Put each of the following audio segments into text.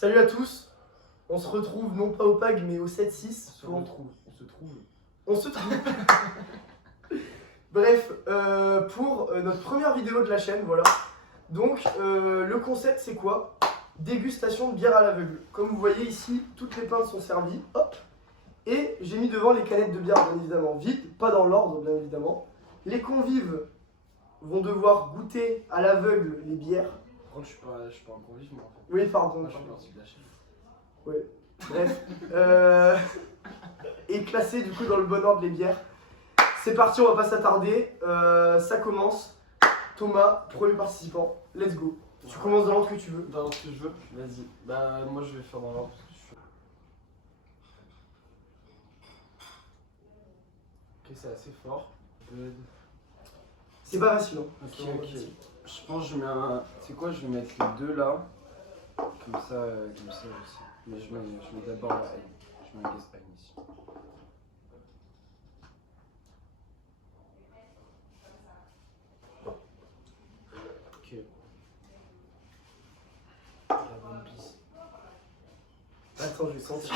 Salut à tous, on se retrouve non pas au PAG mais au 7-6. On se trouve. Bref, pour notre première vidéo de la chaîne, voilà. Donc, le concept c'est quoi? Dégustation de bière à l'aveugle. Comme vous voyez ici, toutes les pintes sont servies, hop. Et j'ai mis devant les canettes de bière, bien évidemment, vides, pas dans l'ordre, bien évidemment. Les convives vont devoir goûter à l'aveugle les bières. Par contre, je suis pas un convive, moi. En fait. Oui, pardon. Moi, je suis parti de la chaîne. Ouais. Bref. Et classer du coup dans le bon ordre les bières. C'est parti, on va pas s'attarder. Ça commence. Thomas, premier participant. Let's go. Tu commences dans l'ordre que tu veux. Dans l'ordre que je veux. Vas-y. Bah, moi, je vais faire dans l'ordre parce que je suis. Ok, c'est assez fort. Bud. C'est pas facile. Hein. Ok, C'est vraiment ok. pas facile. Je pense que je mets un. C'est quoi? Je vais mettre les deux là. Comme ça aussi. Mais je mets d'abord la haine. Je mets un guess haine ici. Ok. La bonne pisse. Attends, je vais sentir.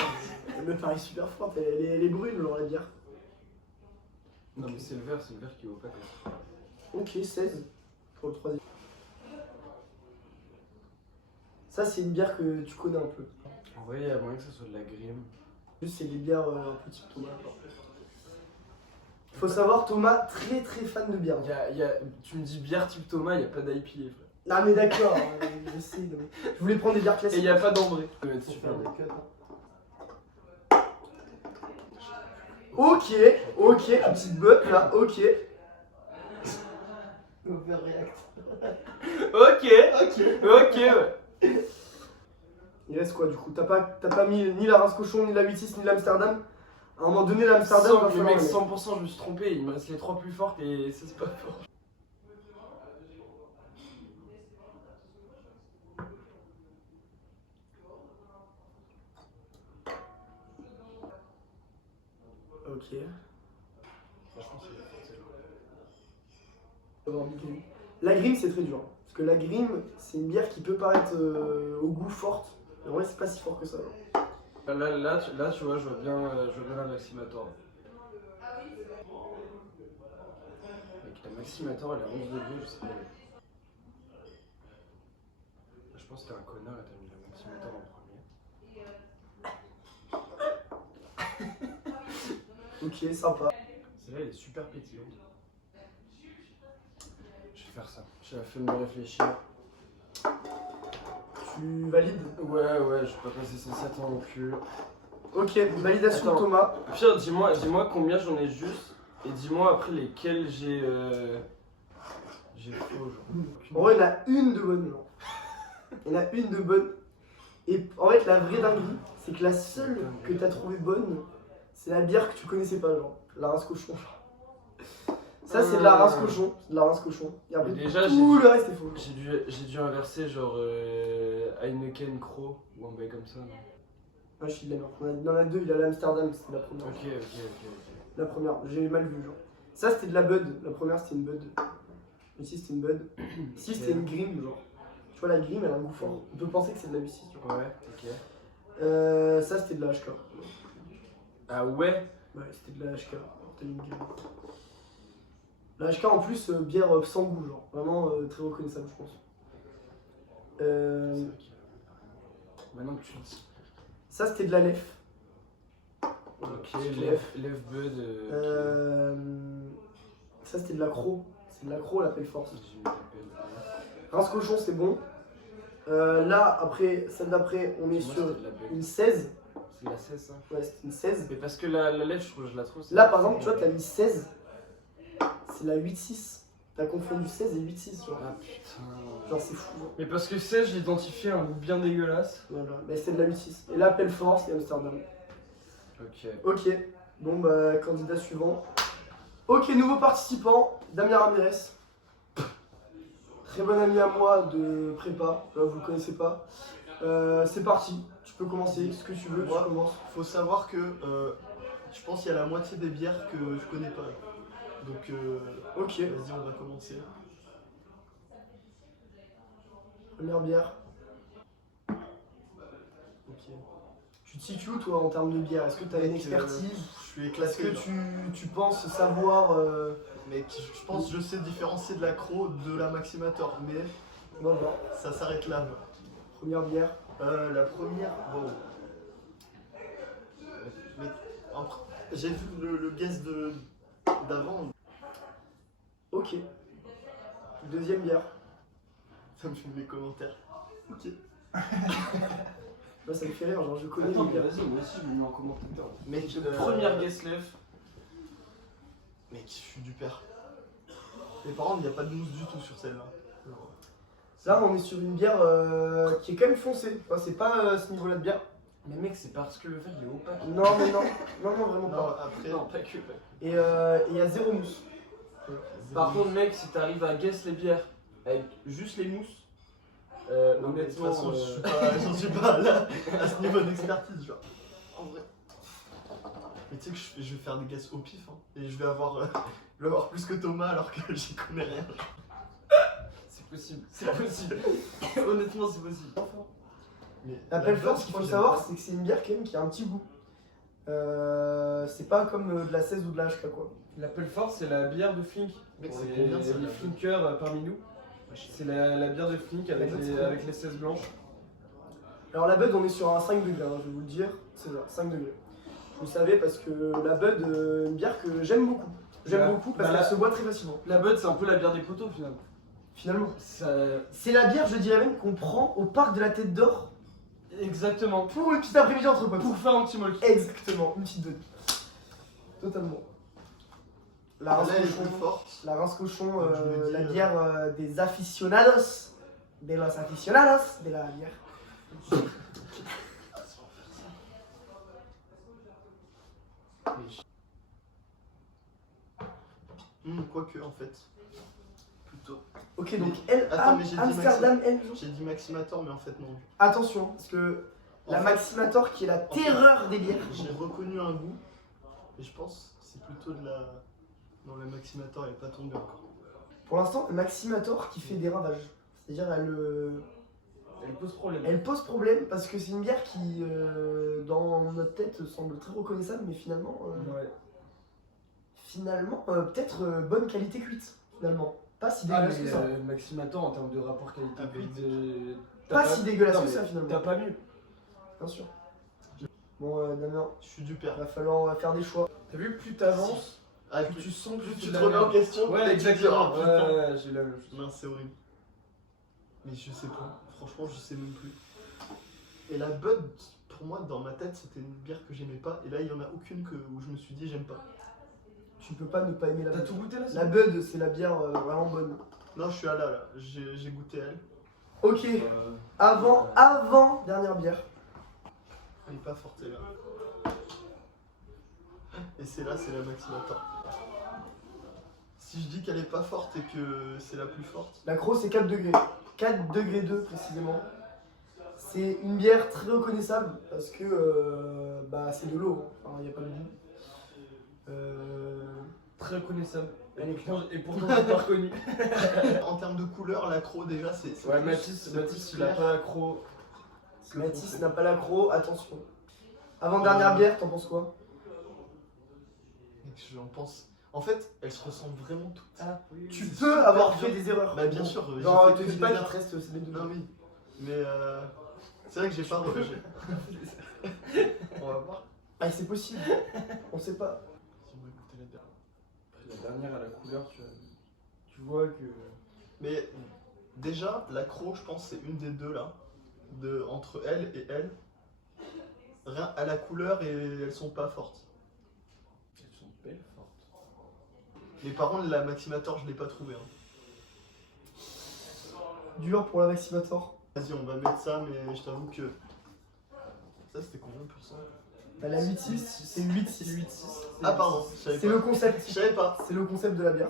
Elle me paraît super forte. Elle est brune, genre la bière. Non, mais c'est le verre qui vaut pas comme ça. Ok, 16 pour le troisième. Ça, c'est une bière que tu connais un peu. En vrai, il y a moyen que ça soit de la grime. Juste, c'est des bières un peu type Thomas. Faut savoir, Thomas, très très fan de bière. Tu me dis bière type Thomas, il n'y a pas d'IPA, frère. Non, mais d'accord, je sais. Non, mais je voulais prendre des bières Et classiques. il n'y a pas d'ambré. Super. Ok, la petite botte là, ok. Overreact. Ok, ouais. Il reste quoi du coup? T'as pas mis ni la race cochon, ni la 8-6, ni l'Amsterdam? À un moment donné, l'Amsterdam va Le falloir mec, le mettre. 100%, je me suis trompé. Il me reste les 3 plus fortes et ça, c'est pas fort. Ok. Franchement, c'est La grime c'est très dur. Parce que la grime, c'est une bière qui peut paraître au goût forte. Mais en vrai, c'est pas si fort que ça. Genre. Là, tu vois, je vois bien la Maximator. Mec, la Maximator, elle est à 11 degrés, je sais pas. Je pense que t'es un connard et t'as mis la Maximator en premier. Ok, sympa. Celle-là, elle est super pétillante. Je vais faire ça. J'ai la flemme de réfléchir. Tu valides? Ouais, je vais pas passer ces 7 ans au cul. Ok, validation Attends. de Thomas. Pierre, dis-moi combien j'en ai juste et dis-moi après lesquels j'ai faux. Genre. En vrai, il y en a une de bonne. Genre. Il y en a une de bonne. Et en fait, la vraie dinguerie, c'est que la seule que t'as trouvée bonne, c'est la bière que tu connaissais pas, genre. La race cochon. Ça, c'est de la race cochon. C'est de la race cochon. Et après, Mais déjà, tout le reste est faux. J'ai dû inverser genre Heineken Crow ou un bail comme ça. Non, Ah, je suis de la merde. Il y en a deux, il y a l'Amsterdam, c'était la première. ok. La première, j'ai mal vu, genre. Ça, c'était de la Bud. La première, c'était une Bud. Ici, c'était une Bud. Ici, c'était une Grim, genre. Tu vois, la Grim, elle a un goût fort. On peut penser que c'est de la U6, tu vois. Ouais, ok. Ça, c'était de la HK. Ah ouais? Ouais, c'était de la HK. T'as une Grim. La HK, en plus, bière sans goût, genre. Vraiment très reconnaissable, je pense. C'est vrai qu'il y a- Maintenant que tu le dis. Ça, c'était de la Lef. Ok, Petite Lève Bud. Ça, c'était de la Croc. C'est de la Croc, la pelle force. J'ai mis la pelle. Rince cochon, c'est bon. Là, après, celle d'après, on est Moi, sur c'était de la belle. une 16. C'est la 16 ça. Ouais, c'est une 16. Mais parce que la lèvre, je la trouve. Là, par exemple, tu vois, t'as mis 16. C'est la 8-6. T'as confondu 16 et 8-6, genre. Ah putain. Genre, c'est fou. Genre. Mais parce que 16, j'ai identifié un goût bien dégueulasse. Voilà. Bah, c'était de la 8-6. Et là, pelle force et Amsterdam. Ok. Ok. Bon, bah, candidat suivant. Ok, nouveau participant, Damien Ramirez. Très bon ami à moi de prépa. Là, vous le connaissez pas. C'est parti. Tu peux commencer. Ce que tu veux, tu Moi, commences. faut savoir que je pense qu'il y a la moitié des bières que je connais pas. Donc, Ok. vas-y, on va commencer. Première bière. Ok. Tu te situes où toi en termes de bière? Est-ce que tu as une Mec, expertise? Je suis Est-ce éclaté. que là. tu penses savoir Mec, je pense que je sais différencier de l'accro de la Maximator, mais bon, bon, ça s'arrête là. première bière. La première, bon. Mais j'ai vu le guess d'avant, Ok. Deuxième bière. ça me fait mes commentaires. Ok. Là ça me fait rire, genre je connais Attends, les mais bières. vas-y, moi aussi je me mets en commentateur. Mec, Première guest left. Mec, je suis du père. Mais par contre, il n'y a pas de mousse du tout sur celle-là. Genre, Là on est sur une bière qui est quand même foncée. Enfin, c'est pas ce niveau-là de bière. Mais mec, c'est parce que le verre il est opaque. Non mais non, non vraiment Non, pas. après, Non, pas que. Et il y a zéro mousse. Par contre, mec, si t'arrives à guess les bières avec juste les mousses, non, mais de toute honnêtement, façon, j'en suis pas là, à ce niveau d'expertise, genre. En vrai. Mais tu sais que je vais faire des guesses au pif, hein, et je vais avoir plus que Thomas alors que j'y connais rien. c'est possible, c'est possible. Honnêtement, c'est possible. Mais La Bud, Pelfort, ce qu'il moi, faut j'aime savoir, pas. c'est que c'est une bière quand même qui a un petit goût. C'est pas comme de la 16 ou de la HK quoi. La Pelfort, c'est la bière de Flink. Mec, Pour c'est les- combien, celle-là les flinkers parmi nous. C'est la bière de Flink avec Ouais, les, c'est avec les 16 blanches. Alors la Bud, on est sur un 5 degrés, hein, je vais vous le dire, c'est ça, 5 degrés. Vous savez parce que la Bud, une bière que j'aime beaucoup. J'aime Bah, beaucoup parce bah, qu'elle la- se boit très facilement. La Bud, c'est un peu la bière des poteaux finalement. Finalement. Ça... C'est la bière, je dirais même, qu'on prend au parc de la Tête d'Or Exactement. pour une petite après-midi entre potes. Pour faire un petit molki. Exactement, une petite Bud. Totalement. La rince Là, elle est cochon, plus forte. la rince cochon, Donc, je me dis, la bière des aficionados. De los aficionados de la bière. Quoique, en fait. Plutôt. Ok, donc Mais- elle, attends, mais j'ai dit Amsterdam, elle. J'ai dit Maximator, mais en fait, non. Attention, parce que la En fait- Maximator qui est la fait- terreur des bières. J'ai reconnu un goût, et je pense que c'est plutôt de la. Non, la Maximator, elle est pas tombée encore. Pour l'instant, Maximator qui fait des ravages. C'est-à-dire, Elle pose problème. elle pose problème parce que c'est une bière qui, dans notre tête, semble très reconnaissable, mais finalement, Ouais. peut-être bonne qualité cuite. Finalement, pas si Ah, dégueulasse mais que ça. Maximator en termes de rapport qualité-prix, Pas si dégueulasse Non, que mais ça finalement. T'as pas mieux. Bien sûr. Bon, Damien, Je suis du père. on va faire des choix. T'as vu, plus t'avances, Ah, plus tu sens que plus c'est tu de te la remets en merde. question. Ouais, plus tu te dis, exactement. oh, putain. Ouais, j'ai la même chose. Non, c'est horrible. Mais je sais pas. Franchement, je sais même plus. Et la Bud, pour moi, dans ma tête, c'était une bière que j'aimais pas. Et là, il y en a aucune où je me suis dit, j'aime pas. Tu peux pas ne pas aimer la T'as Bud. tout goûté là La Bud, c'est la bière vraiment bonne. Non, je suis à là. J'ai goûté elle. Ok, avant, dernière bière. Elle est pas forte, elle là. Et c'est là, c'est la Maximator. Si je dis qu'elle est pas forte et que c'est la plus forte, La Croc, c'est 4 degrés. 4 degrés 2 précisément. C'est une bière très reconnaissable parce que c'est de l'eau. Enfin, il n'y a pas de goût. Très reconnaissable. Elle est claire. Et pourtant, j'ai pas reconnu. en termes de couleur, l'accro déjà, c'est. Ouais, plus- Mathis, c'est Mathis, plus il a clair. pas accro. Mathis n'a pas la Croc, attention. Avant dernière bière, t'en penses quoi? Mec, j'en pense. En fait, elles se ressemblent vraiment toutes. Ah, oui. Tu C'est peux super avoir dur. fait des erreurs. Bah, bien sûr, j'ai Genre, fait te que dis des pas qu'il erreurs. te reste c'est les deux. Non, oui. Mais c'est vrai que j'ai pas. On va voir. Ah, c'est possible. On sait pas. Si on va goûter la dernière. La dernière à la couleur, tu vois que. Mais déjà, l'accro, je pense, c'est une des deux là. Entre elle et elle. Rien à la couleur et elles sont pas fortes. Elles sont belles, fortes. Mais par contre, la Maximator, je l'ai pas trouvée. Hein. Dur pour la Maximator. Vas-y, on va mettre ça, mais je t'avoue que. Ça, c'était combien de pourcents? Bah, la 8-6, c'est 8-6. 8-6. Ah, pardon, je savais C'est pas. le concept. Je savais pas. C'est le concept de la bière.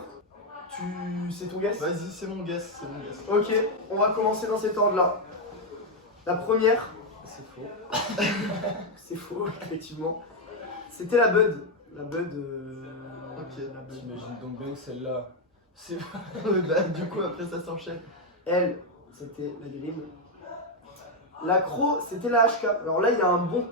C'est ton guess? Vas-y, c'est mon guess, c'est mon guess. Ok, on va commencer dans cet ordre-là. La première, C'est faux. c'est faux, effectivement. C'était la Bud. La Bud. Ok. La Bud. J'imagine donc bien que celle-là. C'est Bah, du coup, après, ça s'enchaîne. Elle, c'était la Grim. L'accro, c'était la HK. Alors là, il y a un bon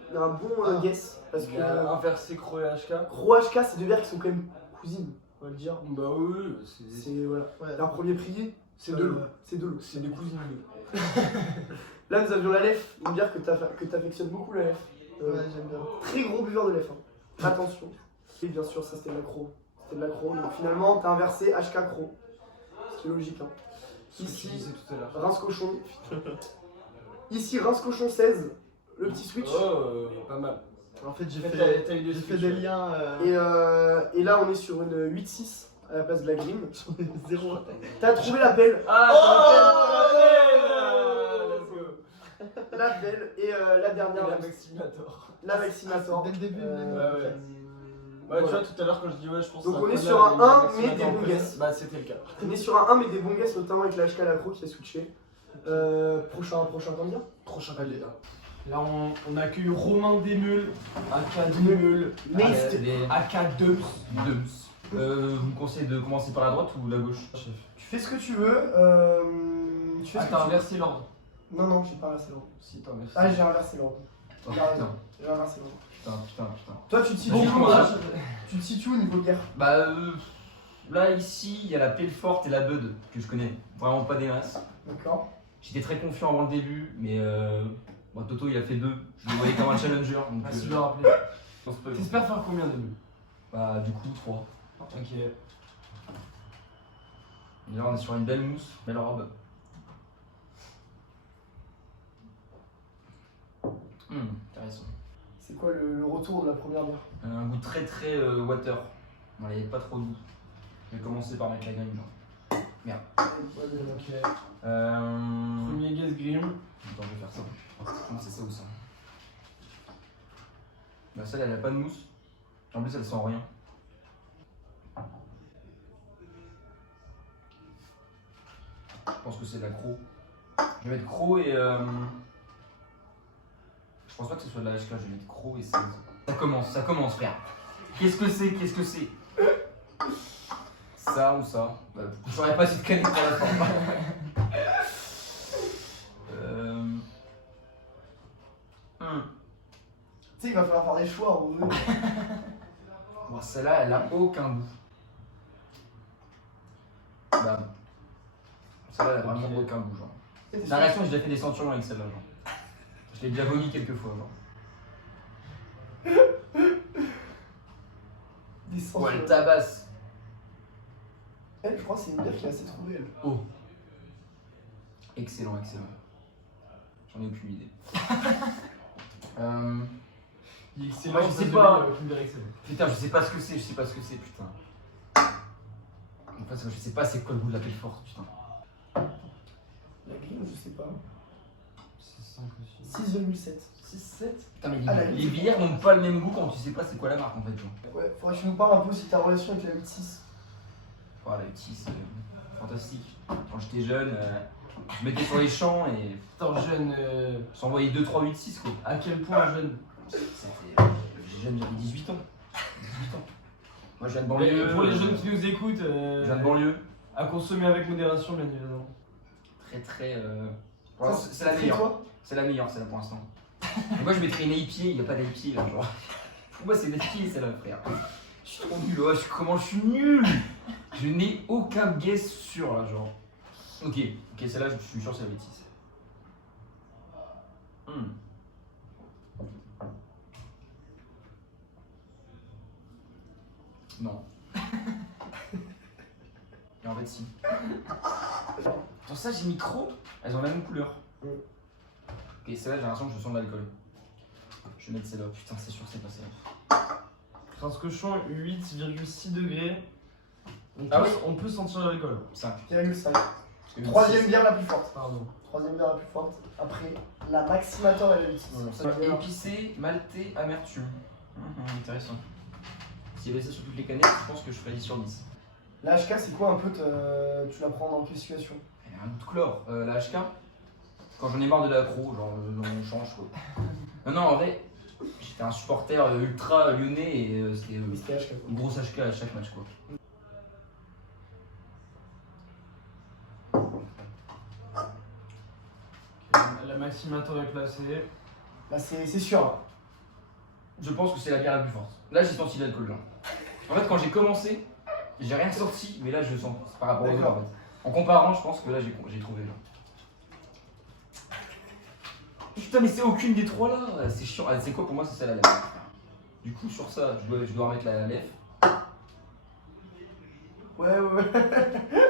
guess. Parce que Inversé Cro et HK. Cro HK, c'est deux bières qui sont quand même cousines, on va le dire. Bah oui, c'est C'est voilà. Ouais. Leur premier prix, c'est de l'eau. C'est de l'eau. C'est des cousines. Là, nous avions la Lef, une bière que t'affectionnes beaucoup, la Lef. Ouais, j'aime bien. Très gros buveur de Lef. Hein. Attention. Et bien sûr, ça c'était de l'accro. C'était de l'accro. Donc finalement, t'as inversé HK Cro. Ce qui est logique. Hein. Ce que tu disais tout à l'heure. Rince cochon. Ici, Rince cochon 16. Le petit switch. Oh, pas mal. En fait, j'ai T'as fait, eu des j'ai fait switches, des ouais. liens. Et là, on est sur une 8-6 à la place de la Grim. J'en ai zéro. T'as trouvé l'appel. L'appel et la dernière. La Maximator. La Maximator. Dès le début, Ouais. Ouais, Ouais, tu vois, tout à l'heure quand je dis ouais, je pense Donc que on est c'est sur un 1, Maximator mais des bons en guess. plus. Bah, c'était le cas. On est sur un 1 mais des bons guesses, notamment avec la HK Lacro qui a switché. Prochain candidat. Prochain candidat. Là, on accueille Romain Desmeules, AK Desmeules, Mist. AK Dums. Vous me conseillez de commencer par la droite ou la gauche, chef? Tu fais ce que tu veux. Tu fais Ah, ce que t'as tu veux. inversé l'ordre. Non, non, j'ai pas inversé l'ordre. Si, t'as inversé. Ah, j'ai inversé l'ordre. Oh, T'as raison. putain, J'ai inversé l'ordre. putain. Toi, tu te situes Bon, où comment là ça Tu te situes où au niveau bière? Bah là ici il y a la Pelfort et la Bud que je connais vraiment pas des masses. D'accord. J'étais très confiant avant le début mais bon, Toto il a fait 2, je le voyais comme un challenger donc Merci de le rappeler. pense pas. T'espères faire combien de buts? Bah du coup 3. Ok. Et là on est sur une belle mousse, belle robe. Intéressant. C'est quoi le retour de la première bière? Un goût très water. On n'avait pas trop de goût. Je vais commencer par mettre la graine genre. Ouais, Ok. Euh... Premier guess Grim. Attends, je vais faire ça. Non, c'est ça ou ça. Bah, celle elle a pas de mousse. En plus, elle sent rien. Je pense que c'est de la Cro. Je vais mettre Cro et. Je pense pas que ce soit de la HK, je vais mettre Cro et 16. Ça commence, frère. Qu'est-ce que c'est Ça ou ça bah, j'aurais pas cette canette pour la forme. Tu sais, il va falloir faire des choix en vrai. Bon, celle-là, elle a aucun goût. Bah, celle-là, elle a vraiment aucun goût, genre. La réaction, j'ai déjà fait des centurions avec celle-là, genre. Je l'ai déjà vomi quelques fois, genre. Des sens. Ouais, elle tabasse. Elle, je crois que c'est une bière qui a assez trouvé, elle. Oh. Excellent. J'en ai aucune idée. Il est excellent. Moi, je sais ça pas. devient une bière excellente. Putain, je sais pas ce que c'est, putain. En fait, je sais pas c'est quoi le goût de la Pelfort, putain. La grille, je sais pas. C'est 5 aussi. 6,7. 6-7. Putain, mais Ah, la les limite. bières n'ont pas le même goût quand tu sais pas c'est quoi la marque, en fait, genre. Ouais, faudrait que tu nous parles un peu aussi de ta relation avec la 8-6. Voilà, les petits, c'est fantastique. Quand j'étais jeune, je mettais sur les champs et Putain, jeune. j'envoyais 2, 3, 8, 6 quoi. À quel point jeune? C'était. Jeune, j'avais 18 ans. 18 ans. Moi, je viens de banlieue. Pour les jeunes qui nous écoutent, Je viens de banlieue. à consommer avec modération, bien évidemment. Très. Pour l'instant, c'est la Très meilleure. toi. C'est la meilleure, celle-là pour l'instant. Et moi, je mettrais une IPA, il n'y a pas d'IPA là, genre. Pour moi, c'est des pieds, celle-là, frère. Je suis trop nul, ouais, comment je suis nul. Je n'ai aucun guess sûr là, genre. Ok, celle-là, je suis sûr, c'est la bêtise. Non. Et en fait, si. Pour ça, j'ai mis Cro, elles ont la même couleur. Ok, celle-là, j'ai l'impression que je sens de l'alcool. Je vais mettre celle-là, putain, c'est sûr, c'est pas celle-là. Prince Cochon, 8,6 degrés. Ah oui. On peut sentir l'alcool. 5. 5. Troisième bière la plus forte. Pardon. Troisième bière la plus forte. Après la Maximator et la 8-6. Épicé, maltais, amertume. Intéressant. S'il y avait ça sur toutes les canettes, je pense que je ferais 10 sur 10. La HK, c'est quoi un peu tu la prends dans quelle situation? Elle a un goût de chlore. La HK, quand j'en ai marre de l'accro, genre on change quoi. Non, en vrai, j'étais un supporter ultra lyonnais et c'était Oui, c'était HK. une grosse HK à chaque match quoi. La Maximator est placé. Là, c'est sûr. Hein. Je pense que c'est la bière la plus forte. Là, j'ai senti l'alcool, genre. En fait, quand j'ai commencé, j'ai rien sorti, mais là, je sens par rapport aux autres, en fait. En comparant, je pense que là, j'ai trouvé, genre. Putain, mais c'est aucune des trois là. C'est chiant. Ah, c'est quoi pour moi, c'est ça la lèvre. Du coup, sur ça, je dois remettre la lèvre. Ouais.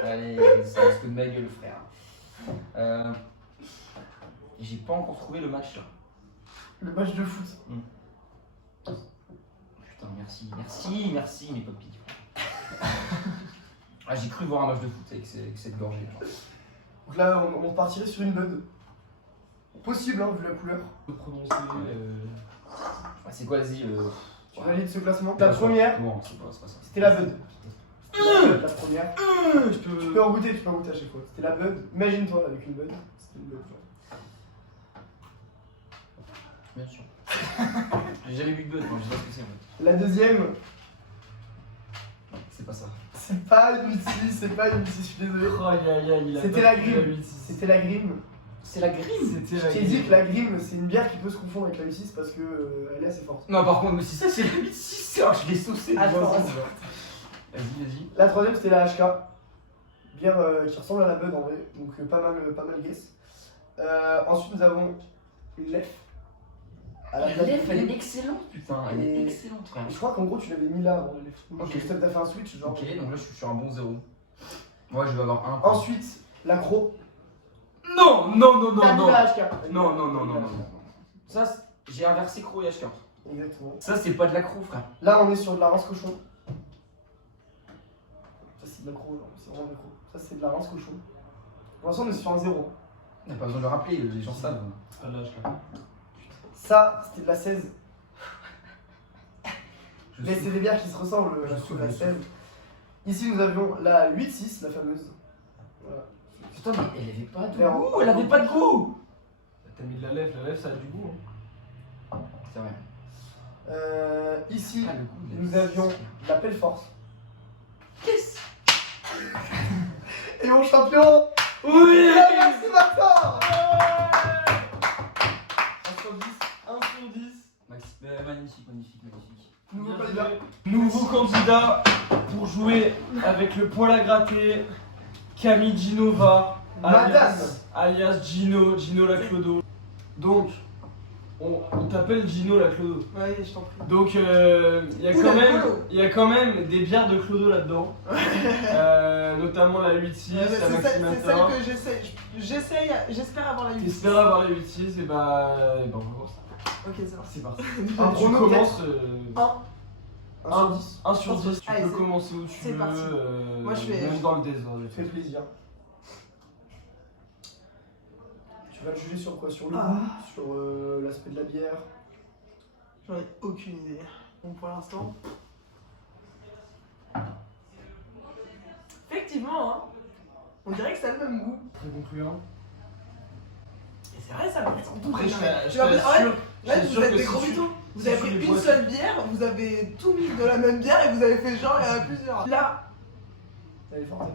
Allez, ça reste de ma gueule, frère. J'ai pas encore trouvé le match là. Le match de foot. Putain, merci mes papis. Ah, j'ai cru voir un match de foot avec cette gorgée. Genre. Donc là, on partirait sur une Bud. Possible, hein, vu la couleur. De prononcer. Ah, c'est quoi, vas-y Tu valides ce classement. La première, Non, c'est pas ça. c'était la Bud. La première. Tu peux en goûter à chaque fois. C'était la Bud. Imagine-toi avec une Bud. C'était une Bud. Bien sûr. J'ai jamais bu de bud, moi je sais pas ce que c'est en fait. La deuxième, C'est pas ça. c'est pas une Lucie, je suis désolé. Oh, aïe, C'était la grime. C'était la grime. C'est la grime. C'était Je la t'ai dit que la grime, c'est une bière qui peut se confondre avec la Lucie parce que elle est assez forte. Non, par contre, mais si ça c'est la 8-6, alors je l'ai saucé. Attends. Vas-y. La troisième, c'était la HK. Bière qui ressemble à la Bud en vrai, donc pas mal guess. Ensuite, nous avons une Lef. La lèvre, elle est excellente, putain. Elle est Et- excellente, frère. Je crois qu'en gros, tu l'avais mis là avant la Lef. Ok. Donc t'as fait un switch, genre. Ok, donc là je suis sur un bon 0. Moi je vais avoir un. Ensuite, la Cro. Non. T'as mis la HK. Non. Ça, j'ai inversé Croc et HK. Exactement. Ça, c'est pas de la Croc, frère. Là, on est sur de la rince cochon. Ça, c'est de la Cro, genre. C'est vraiment de la Cro. Ça, c'est de la rince cochon. Pour l'instant, on est sur un 0. T'as pas besoin de le rappeler, les gens savent. Ah, là, je crois. Ça, c'était de la 16. Je Mais souffle. c'est des bières qui se ressemblent, Je je trouve, souffle, la je 16. Ici, nous avions la 8-6, la fameuse. Voilà. Putain, mais elle avait pas de Claire. goût, elle avait pas de goût. T'as mis de la lèvre ça a du goût. Hein. C'est vrai. Ici, Ah, le goût, il nous est- avions la Pelle Force. Qu'est-ce? Et mon champion, Oui. Maximator. 1 sur 10. Magnifique. Nouveau candidat. Nouveau candidat pour jouer avec le poil à gratter, Camille Ginova, Madame. alias Gino la Clodo. Donc, on t'appelle Gino la Clodo. Ouais, je t'en prie. Donc, il y a quand même des bières de Clodo là-dedans. Notamment la 8-6, la C'est celle Maximator. que j'espère avoir la 8. J'espère avoir la 8-6 et bah on va voir ça. Ok, c'est parti. C'est parti. Un Tu prono commences 1 sur 10. 1 sur 10, tu Allez, peux c'est- commencer où tu c'est veux. parti. Moi, je fais- Même dans le désordre. Fais plaisir. Tu vas le juger sur quoi? Sur le Ah. goût? Sur l'aspect de la bière? J'en ai aucune idée. Bon, pour l'instant. Effectivement, hein. On dirait que ça a le même goût. Très concluant. Et c'est vrai, ça me reste en tout. Après, je Tu vas- en fait, t'assure. là, vous êtes que des si gros tu- mythos. Vous si avez tu pris les une bois- seule bière, vous avez tout mis de la même bière et vous avez fait genre, il y en a plusieurs. Elle est forte.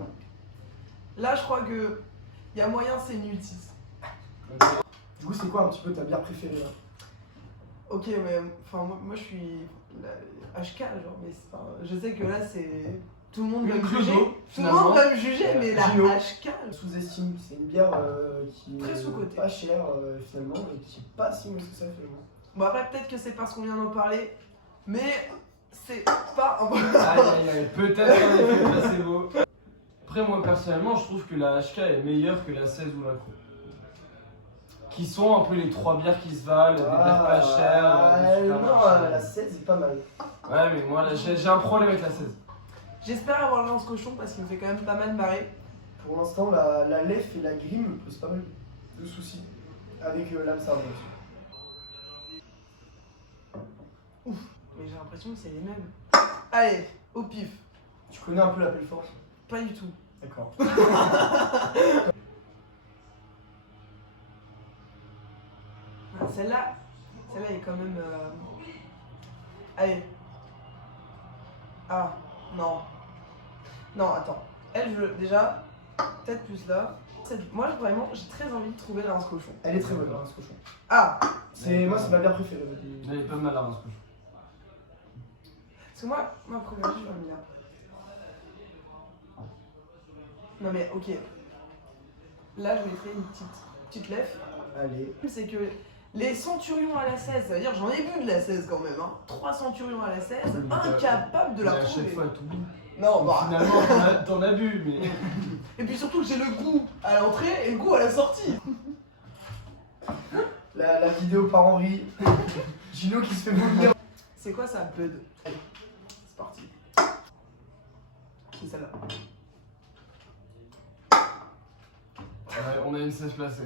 Là, je crois que il y a moyen, c'est une 8-6. Du coup, c'est quoi un petit peu ta bière préférée là? Ok, mais enfin, moi je suis la HK, genre, mais enfin, je sais que là, c'est. Tout le monde Une va me Clodo, juger. Tout le finalement. monde va me juger, mais la Gino. HK. Sous-estime, c'est une bière qui Très est sous-cotée. pas chère finalement et qui est pas si mauvaise que ça finalement. Bon, après, peut-être que c'est parce qu'on vient d'en parler, mais c'est pas un bon. Aïe, peut-être un effet placebo. Après, moi personnellement, je trouve que la HK est meilleure que la 16 ou la Cro. Qui sont un peu les trois bières qui se valent, des bières pas chères. des non, supermarchés. la 16 est pas mal. Ouais, mais moi là, j'ai un problème avec la 16. J'espère avoir le lance cochon parce qu'il me fait quand même pas mal marrer. Pour l'instant, la Lef et la Grime me posent pas mal de soucis avec l'âme sarde. Mais j'ai l'impression que c'est les mêmes. Allez, au pif. Tu connais un peu la Pelle Force? Pas du tout. D'accord. Ah, celle-là est quand même. Allez. Ah, non. Non, attends. Elle, déjà, peut-être plus là. Moi, vraiment, j'ai très envie de trouver la rince cochon. Elle est très bonne, la rince cochon. Ah, Moi, c'est ma bière préférée. Elle est pas mal la rince cochon. parce que moi, ma première, je vais la mettre là. Non mais ok. Là, je mettrai une petite lèvre. Allez. C'est que les centurions à la 16, ça veut dire j'en ai bu de la 16 quand même. Hein. 3 centurions à la 16, incapable de la Mais à chaque retrouver. fois, elle t'oublie. Non, Donc, bah. finalement, t'en as bu, mais. Et puis surtout que j'ai le goût à l'entrée et le goût à la sortie. La vidéo par Henri. Gino qui se fait vomir. C'est quoi ça, Bud? Allez, c'est parti. C'est celle-là. Ouais, on a une 16 placée.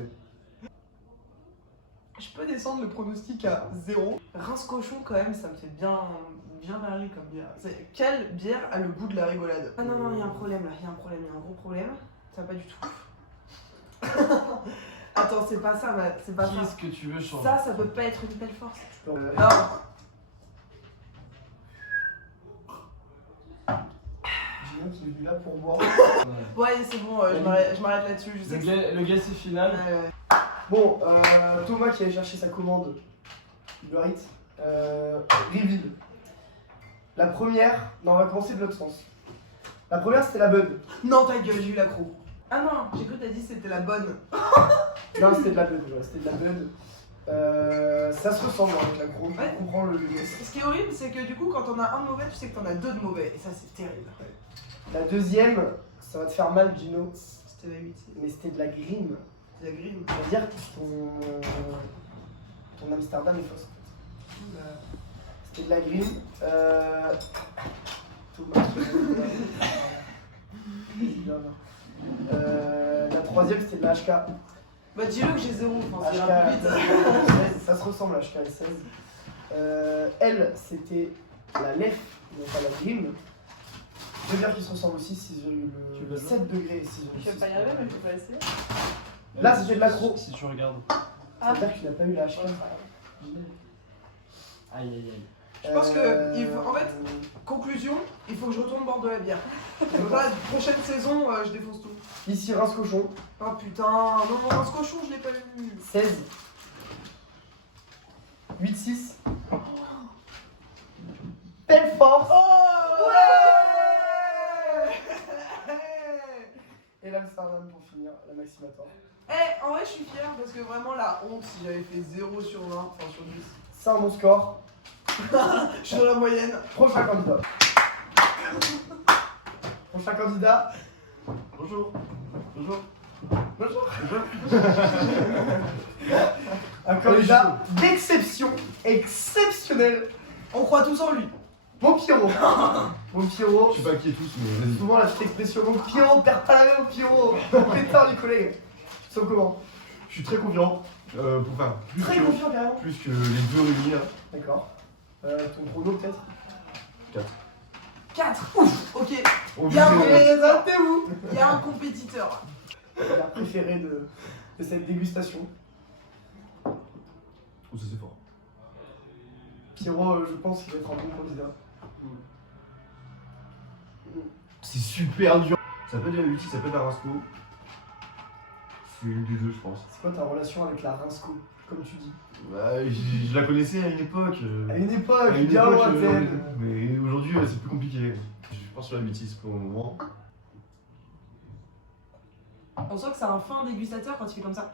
Je peux descendre le pronostic à 0. Rince cochon quand même, ça me fait bien marrer comme bière. Quelle bière a le goût de la rigolade? Ah non, il y a un problème là, il y a un gros problème. Ça va pas du tout. Attends, c'est pas ça, c'est pas ça. Qu'est-ce que tu veux changer? Ça peut pas être une belle force. Non. Non. Gino qui est venu là pour boire. Ouais, c'est bon, je m'arrête là-dessus. Je sais que Le gars, c'est final. Ouais. Bon, Thomas qui allait chercher sa commande Uber Eats, reveal. La première, non, on va commencer de l'autre sens. La première c'était la Bud. Non, ta gueule, j'ai eu l'accro. Ah non, j'ai cru que t'as dit c'était la bonne. Non, c'était de la Bud, ouais, c'était de la Bud. Ça se ressemble avec la gros, Ouais. on comprend le geste. Ce qui est horrible, c'est que du coup, quand on a un de mauvais, tu sais que t'en as 2 de mauvais. Et ça, c'est terrible. La deuxième, ça va te faire mal, Gino, C'était la 8. mais c'était de la grime. C'est la grime. C'est-à-dire que ton Amsterdam est fausse. C'était de la grime. Thomas qui la troisième, c'était de la HK. Bah dis-le que j'ai 0, enfin, c'est HK, un peu vite. 16, ça se ressemble à HK L16. Elle, c'était la lef, non pas la grime. Deux bières qui se ressemblent aussi, 6,7 degrés et 6,6. Je vais pas y arriver, mais je vais pas essayer. Là, c'était de l'accro. Si tu regardes. Ah, C'est-à-dire que tu n'as pas eu la HK. Aïe aïe aïe. Je pense que, en fait, conclusion, il faut que je retourne boire de la bière. Donc là, prochaine saison, je défonce tout. Ici, rince cochon. Oh putain, non, rince cochon, je l'ai pas eu. 16. 8-6. Belle force. Oh Ouais. Et l'Amsterdam pour finir, la Maximator. Eh, en vrai, je suis fier parce que vraiment, la honte, si j'avais fait 0 sur 20, enfin sur 10. C'est un bon score. Je suis dans la moyenne. Prochain candidat. Prochain candidat. Bonjour. Bonjour. Bonjour. Un candidat d'exception, exceptionnel. On croit tous en lui. Mon Pierrot. Mon Pierrot. Je sais pas qui est tous, mais vas-y. Souvent la petite expression. Mon Pierrot, perds pas la main, mon Pierrot. Pétard les collègues. Tu sens comment? Je suis très confiant pour faire Très confiant carrément. plus que les deux réunis là. D'accord. Ton chrono peut-être? 4. Ouf, ok. On Il y a un vit, compétiteur. Il y a un compétiteur. La préférée de cette dégustation. Oh, ça c'est fort. Pierrot, je pense qu'il va être un bon candidat. C'est super dur. Ça peut être de la Uti, ça peut être de la Rasco. C'est une des deux, je pense. C'est quoi ta relation avec la Rinsco, comme tu dis? Bah, je la connaissais à une époque. À une époque, À une bien époque, lointaine. mais aujourd'hui, c'est plus compliqué. Je pense sur la bêtise pour le moment. On sent que c'est un fin dégustateur quand il fait comme ça.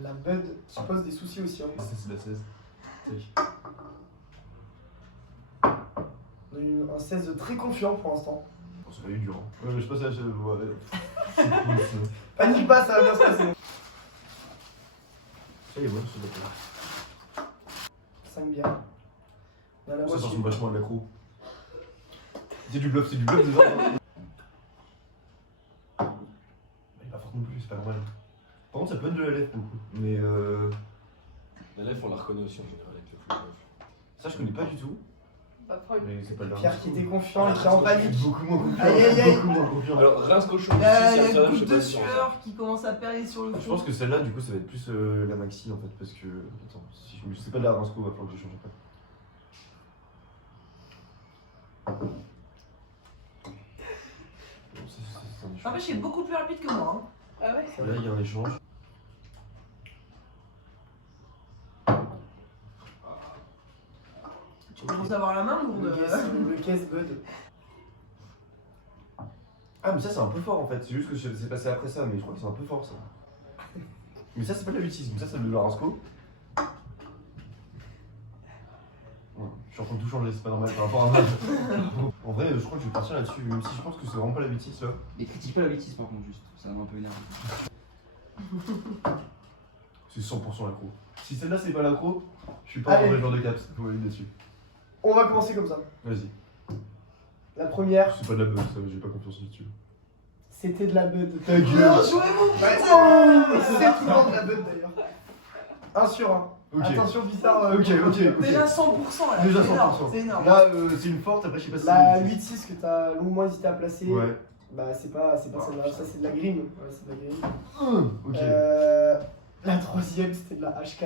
La Bud qui pose des soucis aussi. Hein. Ça, c'est la 16. On a eu un 16 très confiant pour l'instant. Bon, ça va être dur. Hein. Je passe à la 16. Ouais. C'est cool ça. Panique pas, ça va bien se passer. Ça y est, ouais, c'est d'accord. 5 bières. On a la Ça moitié. ressemble vachement à de l'accro. C'est du bluff déjà. Il est pas fort non plus, c'est pas normal. Par contre, ça peut être de la lèvre pour le coup. Mais La lèvre, on la reconnaît aussi en général avec le full bluff. ça, je connais pas du tout. Pas de problème. Mais c'est pas de la Pierre qui était confiant et qui est Ah, en panique. Beaucoup moins confiant. Aïe, aïe, aïe. Beaucoup moins confiant. Alors, rince cochon, Il y a si c'est une Amsterdam, je goutte sais de pas si c'est sueur qui commence à perler sur le Je cou. pense que celle-là, du coup, ça va être plus la maxi en fait. Parce que. Attends, si je sais pas de la Rinsco, va falloir que j'échange après. Bon, c'est un N'empêche, il est beaucoup plus rapide que moi. Hein. Ah ouais. Là, il y a un échange. Tu commences à avoir la main lourde. Le caisse Bud. Ah, mais ça, c'est un peu fort en fait. C'est juste que c'est passé après ça, mais je crois que c'est un peu fort ça. Mais ça, c'est pas de la bêtise, mais ça, c'est de la Rasco. Ouais, je suis en train de tout changer, c'est pas normal par rapport à moi. En vrai, je crois que je vais partir là-dessus, même si je pense que c'est vraiment pas la bêtise là. Mais critique pas la bêtise par contre, juste. Ça m'a un peu énervé. C'est 100% l'accro. Si celle-là, c'est pas l'accro, je suis pas un Allez. vrai joueur de caps. Faut aller dessus. On va commencer comme ça. Vas-y. La première, C'est pas de la buzz, ça, j'ai pas confiance là-dessus. c'était de la Bud. Ta gueule! Bien joué, mon Ouais, putain. c'est toujours de la Bud d'ailleurs. 1 sur 1. Ok. Attention, bizarre. Ok. Déjà 100% là. Déjà c'est énorme, 100%. C'est énorme. Là, c'est une forte, après, je sais pas si La c'est une 8-6 que t'as longuement hésité à placer, Ouais. bah c'est pas celle-là, ça c'est de la grime. Ouais, c'est de la grime. Ok. La troisième c'était de la HK.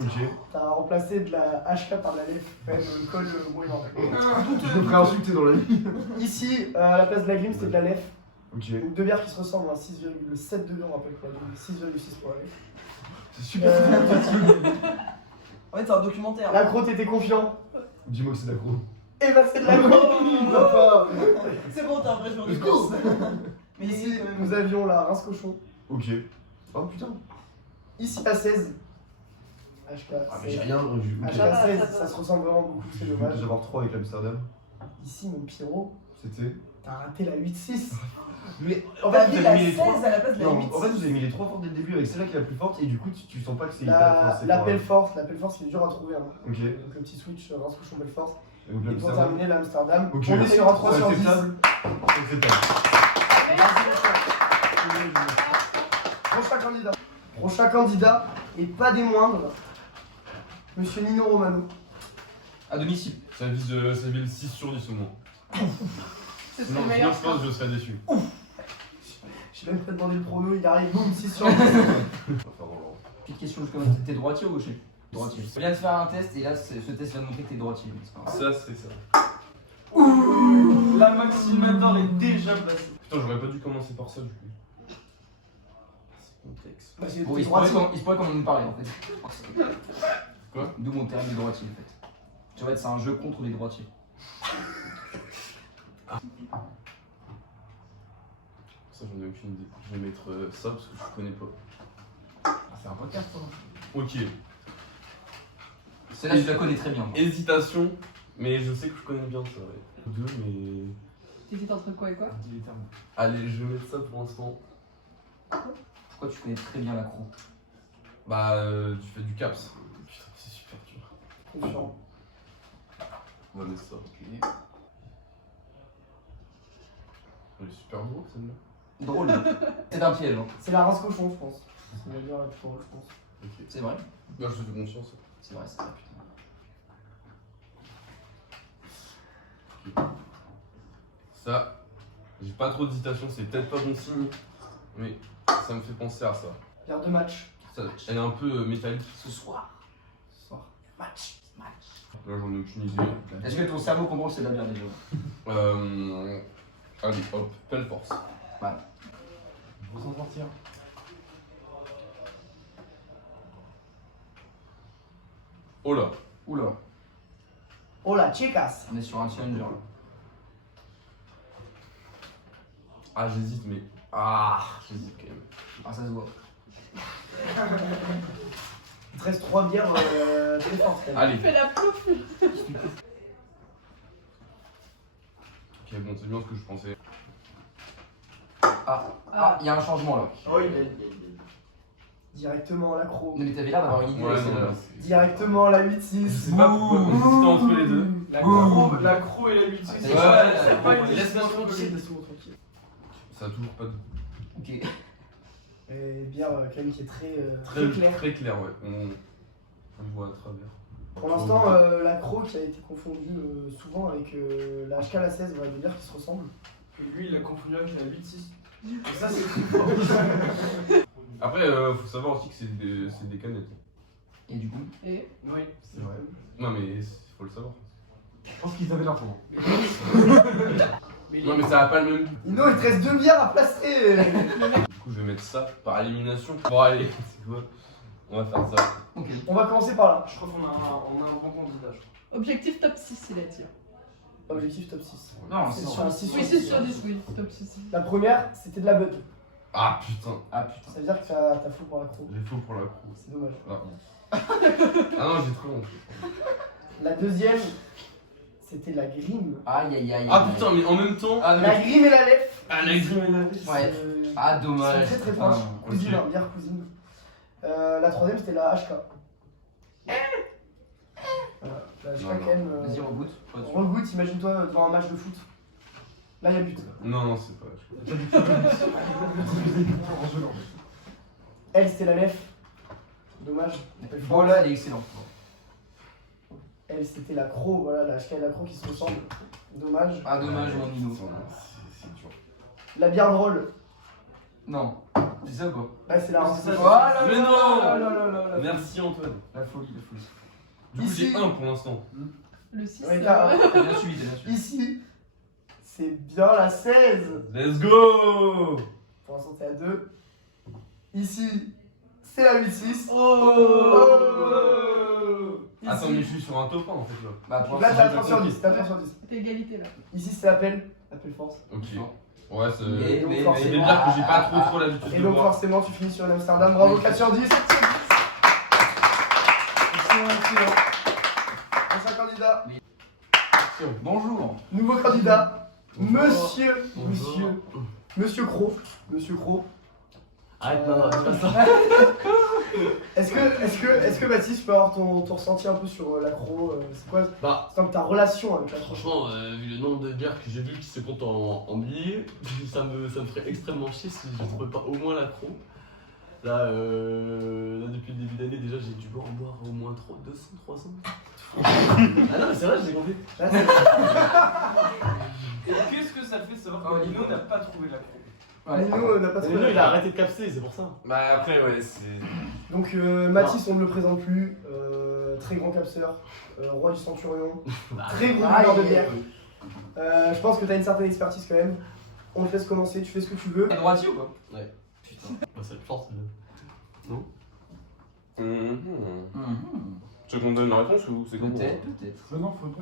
Ok. T'as remplacé de la HK par la LF, ouais, le col moyen. Je me ferais insulter dans la vie. Ici, à la place de la grime, c'était de la LF. Ok. Donc deux bières qui se ressemblent, hein, 6,7 degrés, on rappelle pour la grime, 6,6 pour la LF. C'est super. En fait, c'est un documentaire. L'accro, t'étais confiant. Dis-moi que c'est l'accro. Et bah c'est de l'accro. Papa. C'est bon, t'es un vrai joueur de Let's go. caisse. Mais Ici, ici, quand même. nous avions la rince cochon. Ok. Oh putain. Ici, à 16. HK. Ah, mais j'ai rien. Ok. HK 16, ça se ressemble vraiment beaucoup, c'est Je vais dommage. déjà avoir 3 avec l'Amsterdam. Ici, mon Pierrot, C'était. t'as raté la 8-6. Mais En T'as fait, mis vous la avez mis les 16 trois. à la place de la Non, 8. en fait, vous avez mis les 3 fortes dès le début avec celle-là qui est la plus forte et du coup, tu sens pas que c'est hyper. enfin, c'est La pas- Belfort, c'est dur à trouver. Hein. Ok. Donc le petit switch rince cochon Belfort. Donc Et pour l'Amsterdam. terminer, l'Amsterdam. Ok. On est sur un 3 C'est sur 10. acceptable. C'est acceptable. Prochain candidat, et pas des moindres, Monsieur Nino Romano. À domicile. Ça vise 6 sur 10 au moins. C'est Sinon, le meilleur. je pense que je serais déçu. J'ai même pas demandé le prono, il arrive, boum, 6 sur 10. Petite question, juste comme t'es droitier ou gaucher? Droitier. Je viens de faire un test et là, ce test vient de montrer que t'es droitier. mais c'est pas grave. Ça, c'est ça. La Maximator est déjà passée. Putain, j'aurais pas dû commencer par ça du coup. C'est complexe. Bah, j'ai Bon, été il se pourrait droitier. qu'on en parle en fait. Quoi? D'où mon terme de droitier en fait. Tu vois, c'est un jeu contre les droitiers. Ça, j'en ai aucune idée. Je vais mettre ça parce que je connais pas. Ah, c'est un podcast toi. Ok. Celle-là, je la connais très bien. Hésitation, mais je sais que je connais bien ça. Ouais. 2, mais. T'hésites entre quoi et quoi? Dis les termes. Allez, je vais mettre ça pour l'instant. Pourquoi tu connais très bien l'accro? Bah, tu fais du caps. Putain, c'est super dur. Confiant. On va mettre ça. Elle est super drôle celle-là. Drôle. C'est un piège. Hein. C'est la rince cochon, je pense. C'est la bière la plus drôle, je pense. Ok. C'est vrai. Bah, je te fais confiance. C'est vrai, putain. Ça, j'ai pas trop d'hésitation, c'est peut-être pas bon signe, mais ça me fait penser à ça. Bière de match. Ça, elle est un peu métallique. Ce soir. Ce soir. Match. Là, j'en ai aucune idée. Est-ce que ton cerveau comprend que c'est de la bière déjà? Allez, hop, pleine force. Faut s'en sortir. Oh là. Oula, Oh la chicas. on est sur un challenger là. Ah, j'hésite, mais. Ah, j'hésite quand même. Ah, ça se voit. Il te reste 3 bières très fortes quand même. Allez. Fais la pouf. Ok, bon, c'est bien ce que je pensais. Ah, il y a un changement là. Oh, il est. Directement l'accro. Non, mais t'avais l'air d'avoir une idée Ouais, avec non, celle-là. là, Directement la Je 8-6. sais pas pourquoi j'hésitais entre les deux. La croc et la 8 Ouais, c'est ouais, pas une laisse-moi hésitation tranquille. Laisse-moi tranquille. Ça a toujours pas de. Ok. Et bière quand même qui est très Très claire. Très clair, ouais. On voit à travers. Pour l'instant, l'accro qui a été confondu souvent avec la HK la 16, voilà, des bières qui se ressemblent. Et lui, il a confondu avec la 8-6. Et ça, c'est Après, faut savoir aussi que c'est des canettes. Et du coup, Et Oui. C'est vrai. Non, mais faut le savoir. Je pense qu'ils avaient l'info. Non, mais ça a pas le même goût. Ino, il te reste 2 bières à placer. Du coup, je vais mettre ça par élimination. Bon, allez, c'est quoi? On va faire ça. Ok. On va commencer par là. Je crois qu'on a un bon candidat. Je crois. Objectif top 6, il a dit. Objectif top 6. Non, C'est c'est sur un 6 Oui, 6 sur 10, oui. Top 6. La première, c'était de la bud. Ah putain. Ah putain. Ça veut dire que t'as fou pour la croix. J'ai faux pour la cour. C'est dommage. Ah non, j'ai trop honte. La deuxième, c'était la grime. Aïe aïe aïe. Ah putain, mais en même temps. Ah, non, La mais... grime et la lèvre. Ah, la grime. Ouais. Ah, dommage. C'est très très proche. Ah, Cousine, ok. hein, bière cousine. La troisième, c'était la HK. Voilà, la HK Non, quand non. même. Vas-y, reboot. On regoute, imagine-toi devant un match de foot. Là, il y a but. Non, non, c'est pas. Elle, c'était la lèvre. Dommage. Bon, là, elle est excellente. Elle, c'était la croc. Voilà, la HK et la croc qui se ressemblent. Dommage. Ah, dommage, mon Nino. C'est dur. La bière drôle. Non. C'est ça ou pas? Là, c'est la C'est ça, Voilà. Mais non. La Merci Antoine. La folie, la folie. Du coup, Ici. j'ai 1 pour l'instant. Le 6. Ouais, là, T'as bien suivi, t'as bien suivi. Ici, c'est bien la 16. Let's go. Pour l'instant, t'es à 2. Ici, c'est la 8-6. Oh. Attends, mais je suis sur un top 1 en fait là. Bah, pour Là, l'instant, t'as 3 sur 10. T'as 3 sur 10. T'es égalité là. Ici, c'est l'appel. L'appel force. Ok. Ouais, c'est. Mais- donc, mais- C'est forcément- des bières que j'ai pas trop l'habitude Et de donc, boire. forcément, tu finis sur l'Amsterdam. Bravo, 4 sur 10. Excellent, excellent. Prochain candidat. Bonjour. Nouveau candidat. Bonjour. Monsieur Cro. Monsieur Cro. Arrête, non, c'est pas ça. Est-ce que Baptiste, tu peux avoir ton ressenti un peu sur la Cro C'est quoi Bah, c'est comme ta relation avec la Cro? franchement, vu le nombre de bières que j'ai vu qui se comptent en milliers, ça me ferait extrêmement chier si je ne trouvais pas au moins la Cro. Là, depuis le début d'année, déjà, j'ai dû en boire au moins 200, 300. Ah non, mais c'est vrai, je l'ai compté. Là, c'est- Et qu'est-ce que ça fait savoir que Nino n'a pas trouvé la croix? Ouais. Nino n'a pas Mais trouvé. non, il a arrêté de capser, c'est pour ça. Bah après, ouais, c'est. Donc Mathis, on ne le présente plus. Très grand capseur, roi du centurion, très gros buveur de bière. Je pense que tu as une certaine expertise quand même. On te laisse commencer, tu fais ce que tu veux. T'es droitier ou pas? Ouais. Putain. Bah, c'est le force. Tu veux qu'on donne la réponse ou c'est comment? Peut-être, peut-être. Non, faut pas.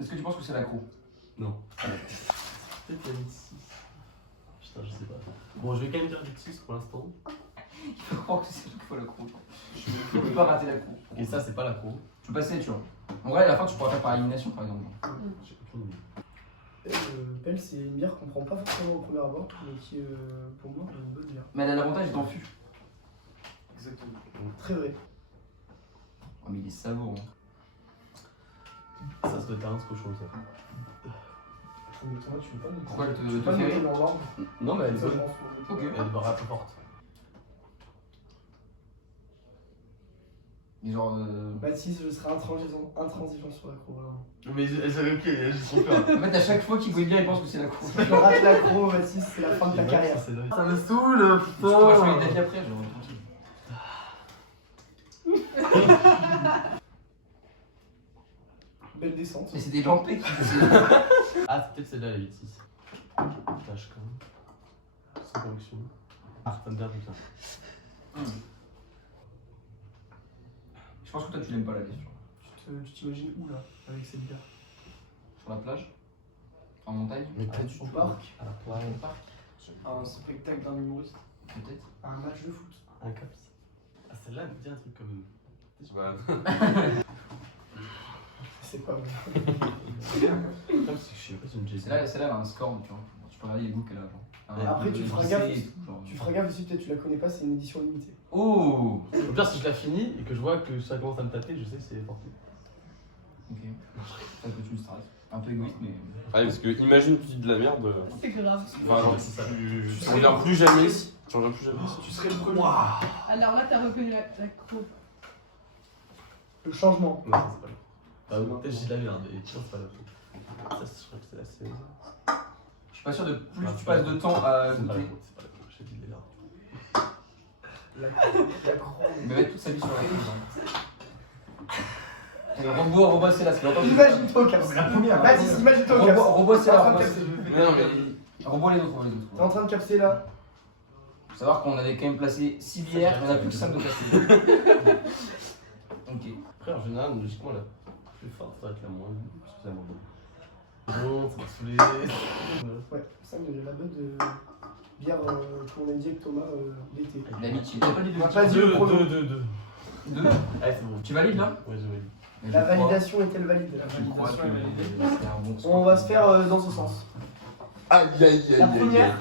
Est-ce que tu penses que c'est la croix? Non. Peut-être la 8-6. Putain, je sais pas. Bon, je vais quand même dire 8-6 pour l'instant. Il faut croire que c'est chaque fois la croix. Tu peux pas rater la croix. Et ça, c'est pas la Cro. Tu peux passer, tu vois. En vrai, à la fin, tu pourras faire par élimination, par exemple. J'ai aucune idée. Pelle, c'est une bière qu'on prend pas forcément au premier abord, mais qui, pour moi, est une bonne bière. Mais elle a l'avantage d'en fût. Exactement. Très vrai. Oh, mais il est savoureux. Ça, ça doit être un cochon, ça. Mais toi, tu veux pas nous Pourquoi tu te veux pas nous faire donner l'ordre? Non, mais elle est Ça, je bonne. pense. Ok. Elle est un peu forte. Mais genre. Mathis, je serai intransigeant sur la Cro, vraiment. Mais j'avais ok, j'ai trop peur. En fait, à chaque fois qu'il goûte bien, il pense que c'est la croix. Si tu rates la Cro, Mathis, c'est la fin de ta carrière. Ça Ça me saoule, Tu pourras changer putain. d'avis après, genre, tranquille. Belle descente. Mais c'est des lampés qui Ah, c'est peut-être celle-là, la 8-6. Tâche quand même. Sans conviction. Ah, ça me perd tout ça. Je pense que toi, tu l'aimes pas la vie. Tu t'imagines où là, avec cette bière? Sur la plage? En montagne? Mais Au parc, À la plage. Au parc? Un spectacle d'un humoriste. Peut-être. à un match de foot. Un caps. Ah, celle-là, elle me dit un truc comme. Bah, C'est pas vrai. Comme si je sais pas si une Celle-là, elle a un score, tu vois. Tu peux regarder les goûts qu'elle a. Genre. Après, tu Le feras lycée gaffe. et tout, genre. Tu feras gaffe aussi, peut-être tu la connais pas, c'est une édition limitée. Oh! Au pire, si je la finis et que je vois que ça commence à me taper, je sais que c'est forté. Ok. Ça peut être une strat. Un peu égoïste, mais. ouais, parce que imagine tu dis de la merde. C'est grave. Enfin, genre, tu regardes plus jamais. Tu regardes plus jamais. Tu serais le premier. Alors là, t'as reconnu la croix. Le changement. Non, ça c'est pas là. Bah, peut-être j'ai de la merde, et tiens, c'est pas là. Ça, je crois que c'est la 16. Je suis pas sûr de plus Ah, tu c'est pas passes la de Cro. temps à C'est pas la goûter. Cro, c'est pas la Cro, j'ai dit de la merde. La Cro. Il va mettre toute sa vie sur la chose. Robot, c'est là, c'est longtemps que je- Imagine-toi au cap. C'est la première. Vas-y, imagine-toi au cap. Robot, c'est T'es en là. train de Robot, capser. Mais non, mais. Robot, les autres, T'es en train de capser là. Faut savoir qu'on avait quand même placé 6 bières, mais on a plus que 5 de placer. Ok. Après, en général, logiquement, la plus forte, ça va être la moins. C'est la moins bonne. Bon, ça m'a saoulé. Ouais, ça me la bonne de bière qu'on a dit avec Thomas l'été. L'amitié. T'as pas dit On va de pas dire le pronom. 2. Deux. Allez, c'est bon. Tu valides là? Ouais, je valide. La validation est-elle valide? Je crois que validation est validée. c'est un bon score. On va se faire dans ce sens. Aïe aïe aïe La aïe. première,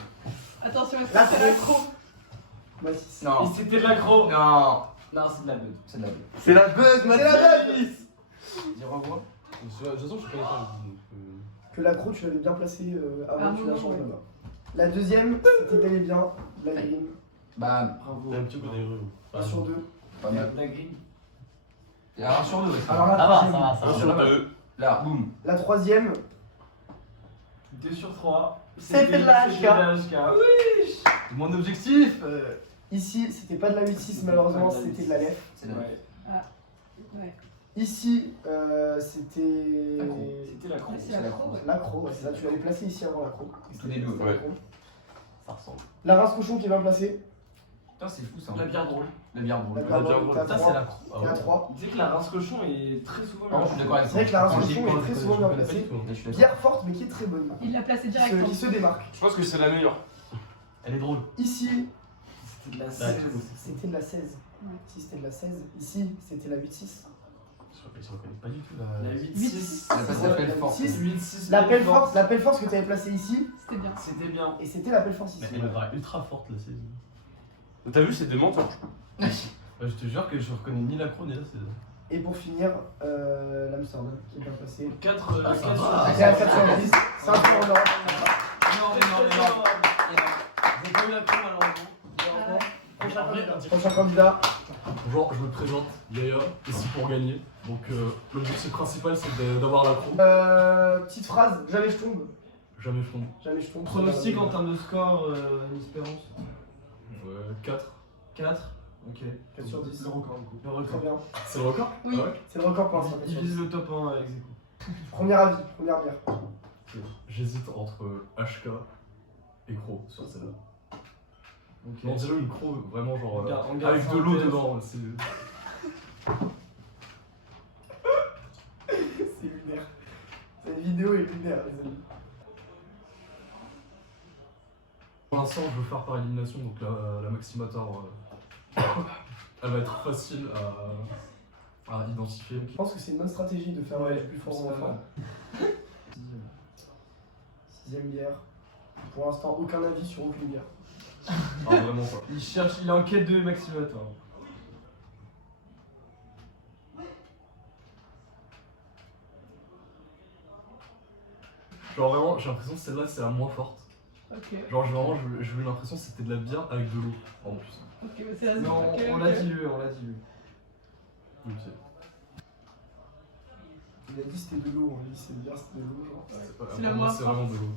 Attention, est-ce la que c'est la première. Moi, si. Non. Et c'était de l'accro. Non. Non, c'est de la beuh. C'est de la beuh. C'est la buzz, C'est la bug. Dis revoir. De toute façon, je connais pas. Donc, Que l'accro, tu l'avais bien placé avant Ah, que tu la non, changes ouais. là-bas. La deuxième, c'était bel et bien la grille. Bah, Bravo. un petit peu d'erreur. 1 sur 2. pas mal. La grille. Il y a un sur deux. Alors la Ça va, troisième. ça va, ça va. Un sur deux. Là, boum. La troisième, 2 sur 3. C'était de la HK. Mon objectif. ici, c'était pas de la 8-6, malheureusement, c'était de la LEF. C'est de la beuh. Ouais. Ici, c'était. C'était l'accro. C'est la croix, ouais. L'accro, ouais, c'est ça, tu l'avais placé ici avant l'accro. Tout début, C'était ouais. l'accro. Ça ressemble. La rince cochon qui est bien placée. Putain, c'est fou ça. La bière drôle. La bière drôle. La bière bière drôle, drôle. t'as Ça, c'est 3. l'accro. T'es à 3. Tu sais que la rince cochon est très souvent. Non, je suis d'accord avec C'est vrai que la rince Quand je cochon dis est pas, très je souvent connais bien pas placée. du tout. Je suis d'accord. Bière forte, mais qui est très bonne. Il l'a placé Qui directement. se démarque. Je pense que c'est la meilleure. Elle est drôle. Ici, C'était de la Bah, 16. c'était de la 16. Ouais. Si c'était de la 16. Ici, c'était la 8-6. Ils se reconnaissent pas du tout là. La 8-6. Elle a passé la pelle forte. 8-6. L'appel force que tu avais placé ici, C'était bien. C'était bien. et c'était l'appel force Mais ici. elle me paraît ultra forte la saison. T'as vu, c'est des menteurs. Je te jure que je reconnais ni l'accro ni la saison. Et pour finir, l'Amsterdam qui est bien placé. 4 Ah, ça va. C'était à 410. 5 points en Europe. énorme. J'ai pas eu l'accro malheureusement. Prochain candidat. Prochain candidat. Bonjour, je me présente, Yaya, ici pour gagner. Donc l'objectif principal c'est d'avoir l'accro. Petite phrase, jamais je tombe. Jamais je tombe. Jamais je tombe. Pronostic en termes de score, une espérance. 4. 4. Ok. 4 sur 10. Le record du coup. Le Très record. bien. C'est le record? Oui. Ah ouais. C'est le record pour l'instant. Il vise le top 1 avec Zeko. Premier avis, première bière. J'hésite entre HK et Cro sur celle-là. Ok. Non, déjà une Cro vraiment genre On garde avec ça de en l'eau tête. dedans. C'est C'est lunaire. Cette vidéo est lunaire, les amis. Pour l'instant, je veux faire par élimination, donc la Maximator, elle va être facile à identifier. Je pense que c'est une bonne stratégie de faire Ouais, le plus fort c'est en enfant. Sixième bière. Pour l'instant, aucun avis sur aucune bière. Ah, vraiment pas. Il cherche, il est en quête de Maximator. Genre vraiment, j'ai l'impression que celle-là c'est la moins forte. Ok. Genre j'ai eu l'impression que c'était de la bière avec de l'eau en plus. Ok, bah, c'est la Non, ok, on ok. l'a dilué, on l'a dilué. Ok. Il a dit c'était de l'eau, on a dit c'est bien, c'était de l'eau. Genre. C'est la Vraiment, moins c'est vraiment de l'eau.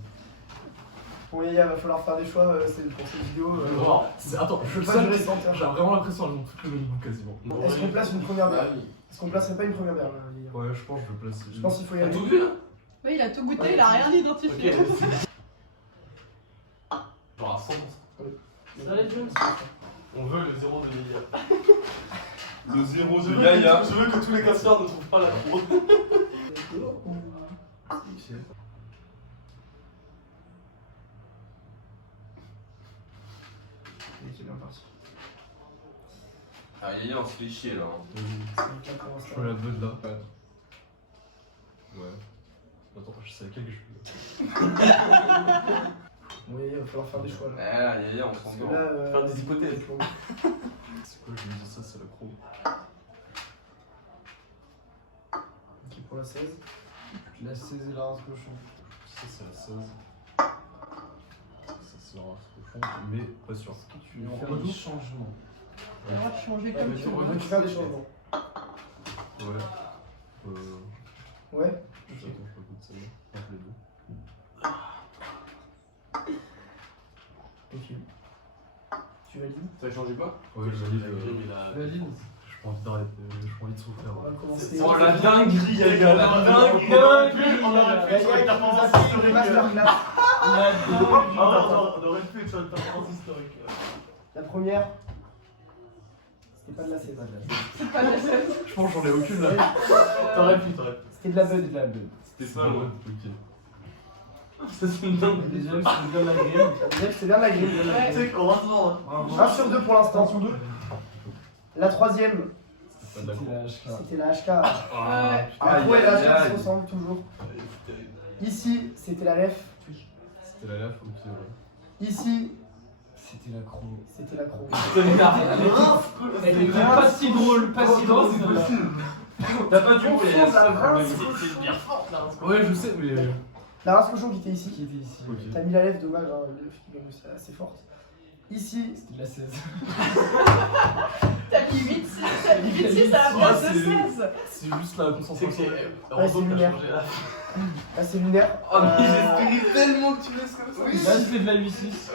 Bon, Yaya, va falloir faire des choix pour cette vidéo. Genre, attends, Je je veux pas sais durer que 100 heures. j'ai vraiment l'impression qu'elles ont toutes le même goût quasiment. Est-ce qu'on place une première bière Est-ce qu'on placerait pas une première bière là, Yaya Ouais, je pense que je vais placer. Je pense qu'il faut y T'as aller. tout vu là? Ouais, il a tout goûté, il a rien identifié. Genre à 100%. Ça les James. On veut le 0 de Yaya. Le 0 Je de veux Yaya. que- Je veux que tous les casseurs ne trouvent pas la croix. C'est bien parti. Ah, Yaya, on se fait chier là. hein. C'est bien pour Je veux la bonne là. Ouais. Attends, je sais laquelle que je veux. Bon, Yaya, va falloir faire des choix là. Ah, Yaya, on Parce s'en que sort. là, Faire des hypothèses. c'est long. C'est quoi, je me dis ça, c'est la croix. Ok, pour la 16. La 16 et la rince cochon. Ça, c'est la 16. Ça, c'est la race cochon, mais pas sûr. Tu veux faire des changements. T'as le droit de changer Ouais, comme mais tu tu veux. veux faire des changements. Ouais. Ouais. Attends, je goûte celle-là. Entre les deux. Ok. Tu valides Ça change pas? Ouais, je valide. Valide. Je J'ai envie d'arrêter, j'ai envie de souffrir. On va commencer. Oh la dinguerie, les gars, la dinguerie. On aurait pu sur une Gaïa qui nous performance a fait une historique. masterclass. La dinguerie. On aurait pu sur une performance historique. La première, c'était pas de la saison. C'est pas la seule. Je pense que j'en ai aucune là. T'aurais pu. C'était de la bonne. C'est de la belle. C'était ça, ouais. Ok. Ça, c'est une dingue. Déjà, c'est bien la grille. C'est bien la grille. Ouais. Tu sais qu'on rentre dans. 1 sur 2 pour l'instant. La troisième, C'était la HK. c'était la HK. Ouais. La pro et la HK se ressemblent toujours. Ici, c'était la Lef. C'était la laf, ok, ouais. Ici, C'était la croix. c'était la Cro. Elle était pas si drôle, pas si drôle. T'as pas dû C'est une bière forte là. Ouais, je sais, mais. La race cochon qui était ici. Qui était ici. Ok. T'as mis la Lef, dommage, hein, la Lef qui est assez forte. Ici, C'était de la 16. T'as mis 8-6, t'as mis 8-6 à la place de 16. C'est juste la concentration. c'est lunaire. là c'est lunaire. Oh, mais j'espérais tellement que tu laisses comme ça. Là, c'était de la 8-6.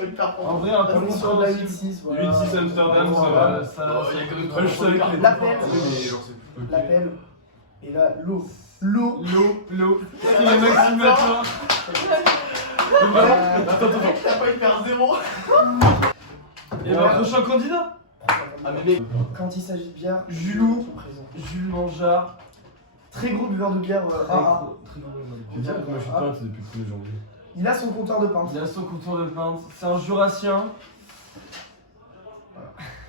En vrai, un peu On est sur de la 8-6, voilà. 8-6 Amsterdam, ça Voilà, va. ça. Il y a quand même 3 je savais que les L'appel. Ok. L'appel. Et là, l'eau. L'eau. L'eau. Et le maximateur. Attends, t'as pas été à 0. Et bah, prochain candidat. Ah, mais mec. Quand il s'agit de bière, Julou. sont présents. Jules Mangeard. Très gros buveur de bière. AA. Très gros. Je veux dire que moi je suis peinte depuis le 1er janvier. Il a son compteur de pinte. Il a son contour de pinte. C'est un jurassien.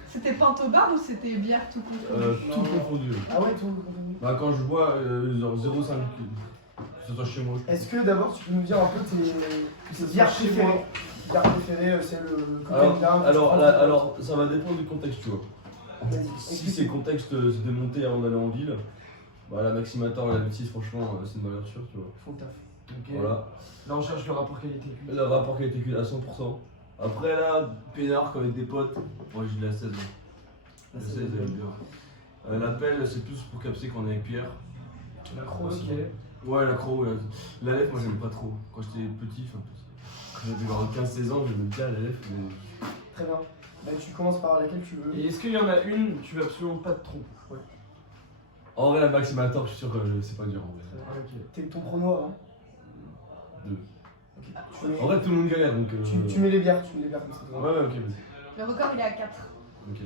C'était pinte au bar ou c'était bière tout confondu Tout confondu. Ah ouais, tout confondu. Bah quand je bois genre 0,5, que ce soit chez moi. Est-ce que d'abord tu peux nous dire un peu tes bières chez préférées? Bière préférée, c'est le. Alors, ça va dépendre du contexte, tu vois. Vas-y, Si explique. c'est contexte se démonter avant d'aller en ville, bah la Maximator et la Métis, franchement, c'est une valeur sûre, tu vois. Faut le taf. Ok. Voilà. Là, on cherche le rapport qualité-prix. Le rapport qualité à 100%. Après là, peinard avec des potes, moi j'ai de la 16. La 16, elle est bien. L'appel, c'est plus pour capter quand on est avec Pierre. La croix, Ouais, ok. Ouais, la croix, ouais. La lèvre, moi j'aime pas trop. Quand j'étais petit, enfin, quand j'avais genre 15-16 ans, j'aimais bien la lèvre, mais. Très bien. Bah, tu commences par laquelle tu veux. Et est-ce qu'il y en a une, tu veux absolument pas te tromper? En vrai, la Maximator, je suis sûr que c'est pas dur en vrai. Ok. T'es ton prono avant. 2. Tu mets, En vrai, tout le monde galère donc. tu mets les bières, tu mets les bières comme ça. Ouais, ouais, ok, vas-y. Le record il est à 4. Ok.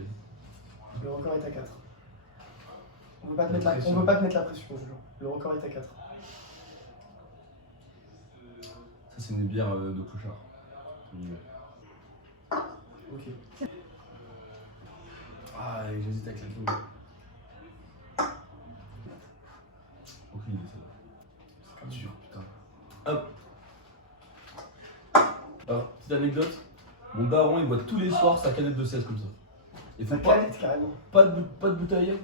Le record est à 4. On veut pas te mettre la pression, je jure. Le record est à 4. Ça, c'est une bière de clochard. Ok. Ah, j'hésite avec la clou. Aucune idée, celle-là. C'est dur, putain. Hop. Alors, petite anecdote. Mon daron, il boit tous les soirs sa canette de 16 comme ça. Il faut Ça pas, canette carrément. pas de bouteille.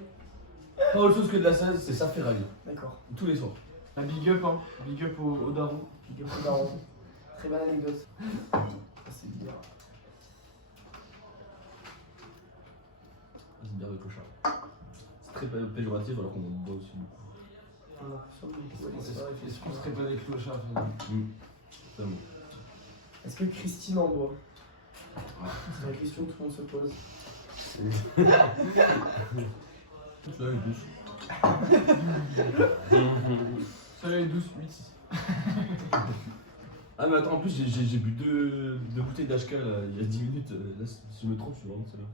Pas autre chose que de la 16, c'est ça ferraille. D'accord. Tous les soirs. La big up, hein. Big up au daron. Big up au daron. Très bonne anecdote. C'est bien. C'est une bière de clochard. C'est très péjoratif alors qu'on en boit aussi beaucoup. On a l'impression de- ouais, c'est vrai, Est-ce qu'on serait pas des clochards finalement? Totalement. Est-ce que Christine en boit? C'est la question que tout le monde se pose. Tout là, il douce. Celle-là est douce, 8. Ah mais attends, en plus j'ai bu deux bouteilles d'HK là, il y a 10 minutes, là si je me trompe, je suis vraiment celle-là.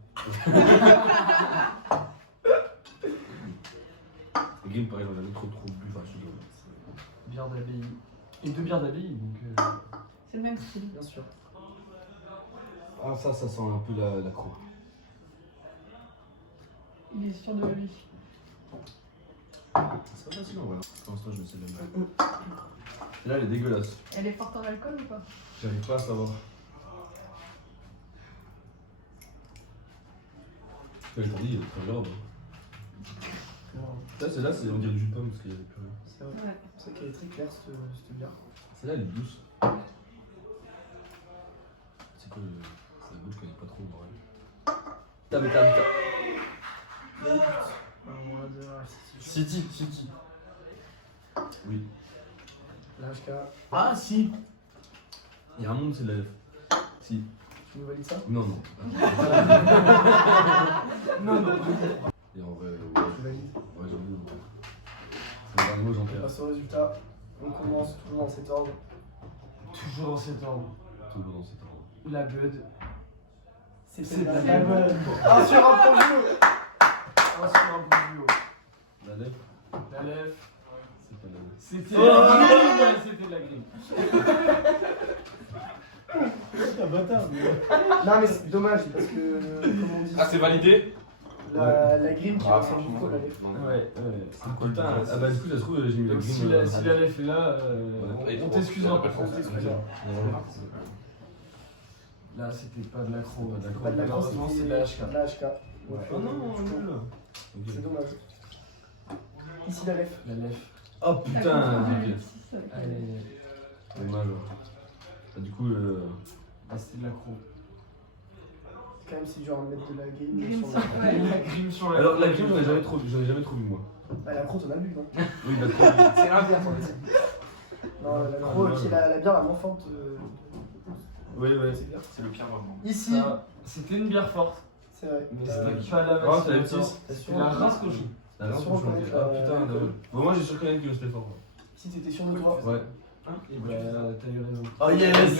Le game pareil, j'en avais trop bu, enfin je suis Bière d'abbaye. Et 2 bières d'abbaye, donc. C'est le même style. Bien sûr. Ah ça sent un peu la croix. Il est sûr de lui. C'est pas facile en vrai. Pour l'instant je me sais la même. Et là elle est dégueulasse, Elle est forte en alcool ou pas? j'arrive pas à savoir. Je t'avais dit, il est très grave. Là celle-là c'est on dirait du jus de pomme parce qu'il y avait plus rien. C'est vrai. Ouais. C'est vrai qu'elle est très claire cette bière. Celle-là elle est douce. C'est quoi la goût, je connais pas trop en vrai. T'as. City. Oui. La HK, Ah, si. Il y a un monde, c'est de la lèvre. Si. tu nous valides ça? Non. Non, non. Et en vrai, oui. commence toujours dans cet ordre. Toujours dans cet ordre. Toujours dans cet ordre. La Bud. C'est de la la Bud. Un sur un pour Jules. Un sur un bon duo. La lèvre. La lèvre. C'est pas la lèvre. C'était la grille. Ouais, c'était la grille. Un bâtard. Non mais c'est dommage parce que comme on dit. Ah, c'est validé? La grime qui Ah, ressemble beaucoup à la lèvre. Ouais. Putain, ah bah du coup, ça se trouve, j'ai mis la Donc si grime. la lèvre est là, on t'excusera. On t'excusera. Là, c'était pas de l'accro. Pas de la grosse, Malheureusement, c'est de la HK. La HK. Donc, Oh non, nul. c'est dommage. Ici la lèvre. La lèvre. Oh putain. Allez. Dommage. Bah, du coup, Ah, c'était de l'accro. Quand même c'est dur à mettre de la grime. Grime sur sur la- ouais. La grime sur la. alors la grime, j'en ai jamais trop vu, moi. Bah la croûte on a vu non. Oui, bah trop. C'est l'inverse en fait. Non la croûte qui est la bière la moins forte. Oui, ouais. C'est bien. C'est le pire vraiment. Ici, Ça, c'était une bière forte, c'est vrai. mais c'était pas la Ah, c'est la petite. C'était la rince cochon. La rince Sur cochon. reconnaître, Ah putain, l'alcool. bon, moi j'ai sûr qu'il y en a qui c'était fort. Ici t'étais sûr de toi. Ouais. Et bah, t'as eu raison. Oh yes.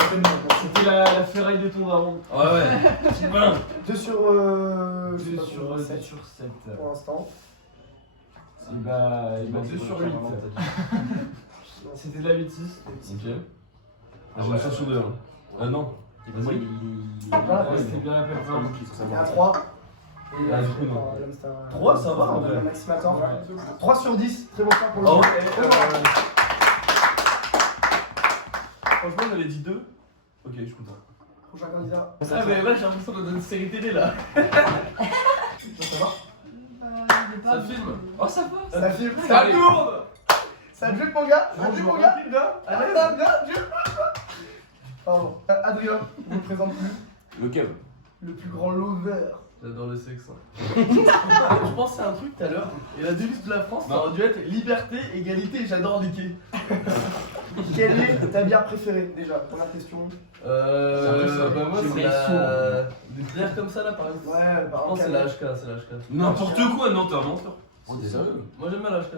C'était la ferraille de ton daron. Ouais, ouais. Petit pain. 2 sur 2 sur 7 7 sur 7. pour l'instant. Et bah 2 sur 8. C'était de la bêtise. Ok. J'ai une chance sur deux. Ah non. Vas-y. Ouais, c'était bien la personne. Il y a un 3. Et Ah, du coup, non. 3, ça va, en vrai. Maximator. 3 sur 10, très bon point pour le Oh, coup. franchement, j'avais dit 2. Ok, je suis content. Prochain candidat. Ah, mais là, j'ai l'impression d'être dans une série télé là. Ça va Ça filme. Oh, ça va. Ça filme, ça Allez. tourne. Ça joue mon gars. Ça joue mon gars. Allez, ça bien. Pardon. Adrien, on ne présente plus. Lequel? Le plus grand lover. J'adore le sexe. Je pense à un truc tout à l'heure. Et la devise de la France, ça aurait dû être liberté, égalité et j'adore niquer. Quelle est ta bière préférée déjà? Première question. Bah moi J'ai c'est pris la... Des bières comme ça là par exemple. Ouais, par Non exemple. c'est la HK, c'est la HK. N'importe quoi, non, t'es un menteur. Oh t'es sérieux? Moi j'aime bien la HK.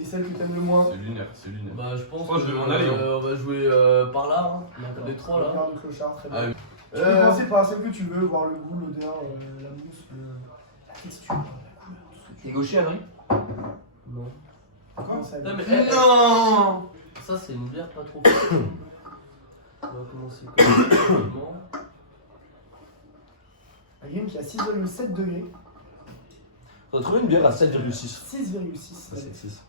Et celle que t'aimes le moins? C'est lunaire, c'est lunaire. Bah je pense Moi, je vais m'en aller, hein. on va jouer par là, hein. Les trois là. Bière de clochard, très bien. Ah oui. Tu peux commencer par celle que tu veux, voir le goût, l'odeur, la mousse, la texture, la couleur, tout ce que tu T'es gaucher, Adrien? Non. veux. Comment ça Non, mais goûte? non. Ça c'est une bière pas trop forte. On va commencer comme La grime qui a 6,7 degrés. T'as trouvé une bière à 7,6. 6,6. Ça, c'est 6.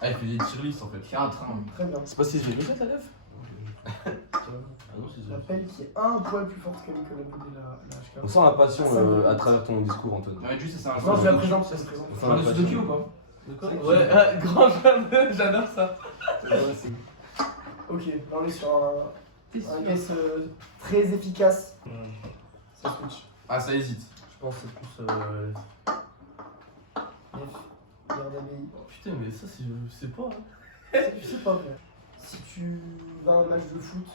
Ah, il fait des tier-lists en fait. Fais un train. Très bien. C'est pas 6,7 la lèvre? Ah non, c'est La pelle qui est un poil plus forte que la bout de la HK. On sent la passion à travers ton discours, Antoine. Ouais, juste c'est un Non, je la présente, je la présente. On sent J'en la ai passion. Sudoku ou pas? De quoi? Ouais, grand fan, j'adore ça. Ok, là on est sur un guess très efficace. Ça switch. Ah, ça hésite. Je pense que c'est plus. Bière d'abbaye. Oh, putain, mais ça, c'est. Je sais pas. Hein. Tu sais pas, frère. Si tu vas à un match de foot,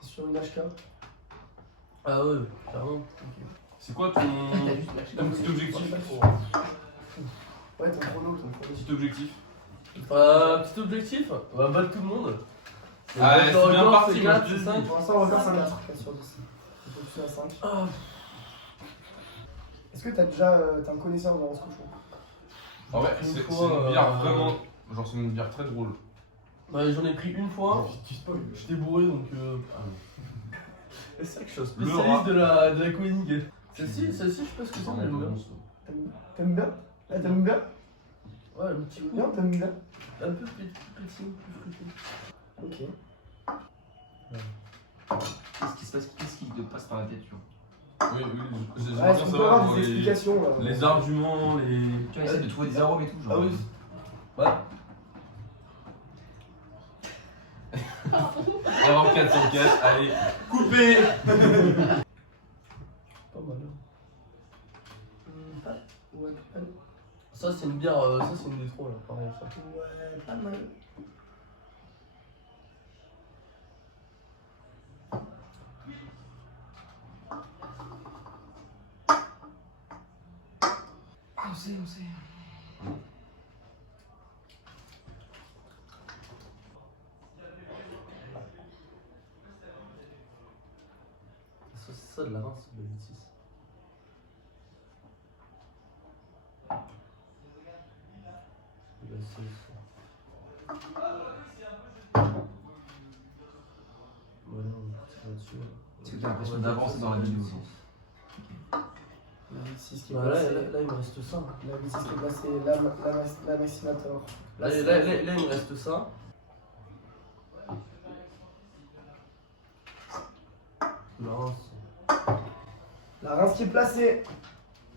t'es sur une HK. Ah ouais, clairement. C'est quoi ton petit objectif? Ouais, ton chrono. Petit objectif. Petit objectif, on va battre tout le monde. Ah, Le c'est bien record, parti, c'est moi, 4, je te c'est dis. 5. Pour l'instant, on va faire 5 sur 10. Il faut que tu sois à 5. Est-ce que t'as déjà. T'es un connaisseur dans ce cochon? En vrai, Une c'est fois, une bière vraiment. Genre, c'est une bière très drôle. Ouais, j'en ai pris une fois. J'étais bourré donc. C'est vrai que je suis un spécialiste de la Koenig. Celle-ci, je sais pas ce que c'est, mais j'aime bien. T'aimes bien? Ah, t'aimes bien? Ouais, un petit Bien, t'aimes bien? Un peu plus petit, plus fruité. Ok. Qu'est-ce qui se passe? Qu'est-ce qui te passe par la tête, tu vois? Oui, j'aimerais Ouais, est-ce bien qu'on peut savoir avoir des explications là? les arguments, les. Tu vois, essaie de trouver des arômes et tout, genre. Ah oui. Ouais. Avoir 404, allez, coupé. Pas mal. Ouais, pas mal. Ça, c'est une bière, ça, c'est une des trois là, pareil. Ça. Ouais, pas mal. On sait. Voilà, on va partir là-dessus. Parce que t'as l'impression d'avancer dans la vidéo. La 8-6 qui est Voilà, placée. là, il me reste ça. La 8-6 qui est placée, la maximator. Là, il me reste ça. Non, La Reims qui est placée.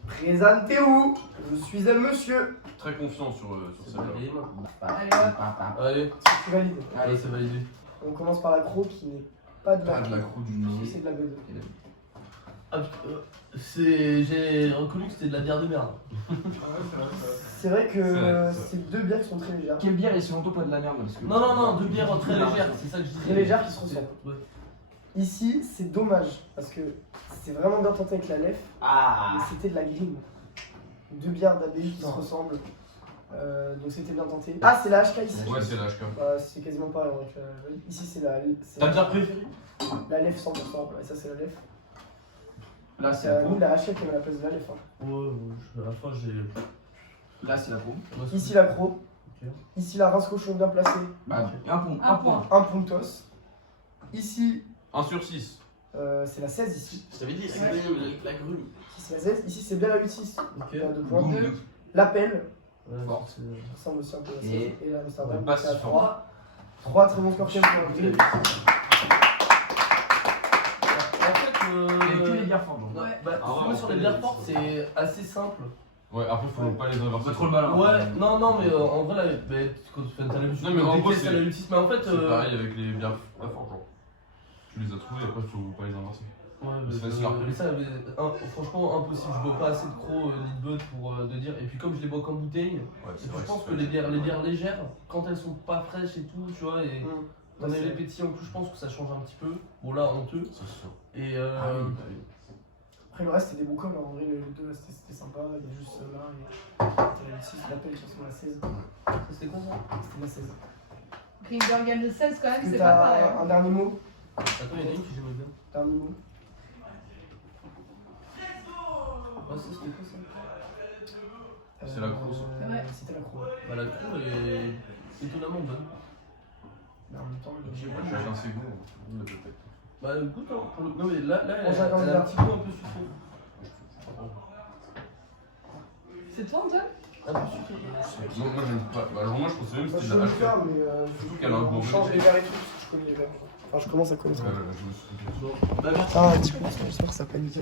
Présentez-vous. Je suis un monsieur. Très confiant sur c'est celle-là. validé maintenant. Allez, hop. Allez, Tu valides. allez, c'est validé. On commence par la croc qui n'est pas de Pas la de la croûte du nez. C'est de la B2. Ah, j'ai reconnu que c'était de la bière de merde. C'est vrai que vrai. c'est deux bières qui sont très légères. Quelle bière est selon toi pas de la merde parce que... Non, deux bières très légères, c'est ça que je disais. Très légères qui se ressemblent. Ouais. Ici, c'est dommage parce que c'est vraiment bien tenté avec la lef, Ah. mais c'était de la green. Deux bières d'ABI qui se ressemblent. Donc c'était bien tenté. Ah, c'est la HK ici. Ouais, c'est l'HK. Bah, c'est quasiment pareil en vrai que la- Ici, c'est la. c'est Ta bière préférée? La lef 100%. Ouais, ça, c'est la lef. Là c'est la Nous, peau. la HK qui est à la place de la lef. Hein. Ouais, à la fin j'ai. Là c'est la peau. Ici, la croc. Ok. Ici, la rince cochon bien placée. Bah, un point. Un point. Un punctos. Ici, 1 sur 6. c'est la 16 ici. Je t'avais dit, c'est Ouais. la grume. Ici, c'est la 16. Ici, c'est bien la 8-6. Ok. Il y a 2 points. Deux. L'appel. Ouais, Fort. c'est- Ça ressemble aussi un peu à la 16. Et- Et la Amsterdam. Pas c'est à si fort. 3. 3 très bons scorpions pour Ok. le En fait, Et que les bières fortes. genre. Ouais, bah, Ah ouais, moi, on sur fait les des- bières fortes, c'est assez simple. Ouais, après, faut pas les inverser. Pas trop le malin. Ouais, non, mais en vrai, là, bah, quand tu fais t'as l'habitude Non, mais en de gros, décaisser c'est- la lutis, mais en fait. C'est pareil avec les bières pas fortes. Genre. Tu les as trouvées, après, faut pas les inverser. Ouais, C'est mais, facile à repérer. mais ça, franchement, impossible. Je bois pas assez de crocs Lidbud pour de dire. Et puis, comme je les bois qu'en bouteille, Ouais, je pense que les bières légères, quand elles sont pas fraîches et tout, tu vois, et dans les pétillants en plus, je pense que ça change un petit peu. Bon, là, honteux. C'est sûr. Et Ah oui. Après, le reste, c'était des bons cols. En vrai, les deux, c'était sympa. Il y a juste là. Et la 6, l'appel qui ressemble à la 16. c'était quoi ça? C'était la 16. Grimbergen de 16 quand même, Est-ce que c'est pas pareil. t'as un dernier mot? Attends, il y en a une que j'aimais bien. Dernier mot. Ah, ça, c'était quoi ça? C'est la croc, ça. Ouais. C'était la croc. Bah, la croc est étonnamment bonne. Mais en même temps, Je sais pas, chacun ses goûts. On l'a peut-être. Bah, écoute, hein, pour le... Non, mais là, Bon, ça, elle a un petit goût un peu sucré. C'est toi, Antoine? Un peu sucré. Non, moi, j'aime pas. Bah, alors, moi, je pensais même que Moi, je c'était sais la le HK. faire, mais Surtout qu'elle a un bon on change goût. les verres et tout, parce que je connais les verres. Enfin, je commence à connaître. Ouais, je me suis dit. Bon, bah, merci. Ah, un petit peu, j'espère que ça n'a pas niqué.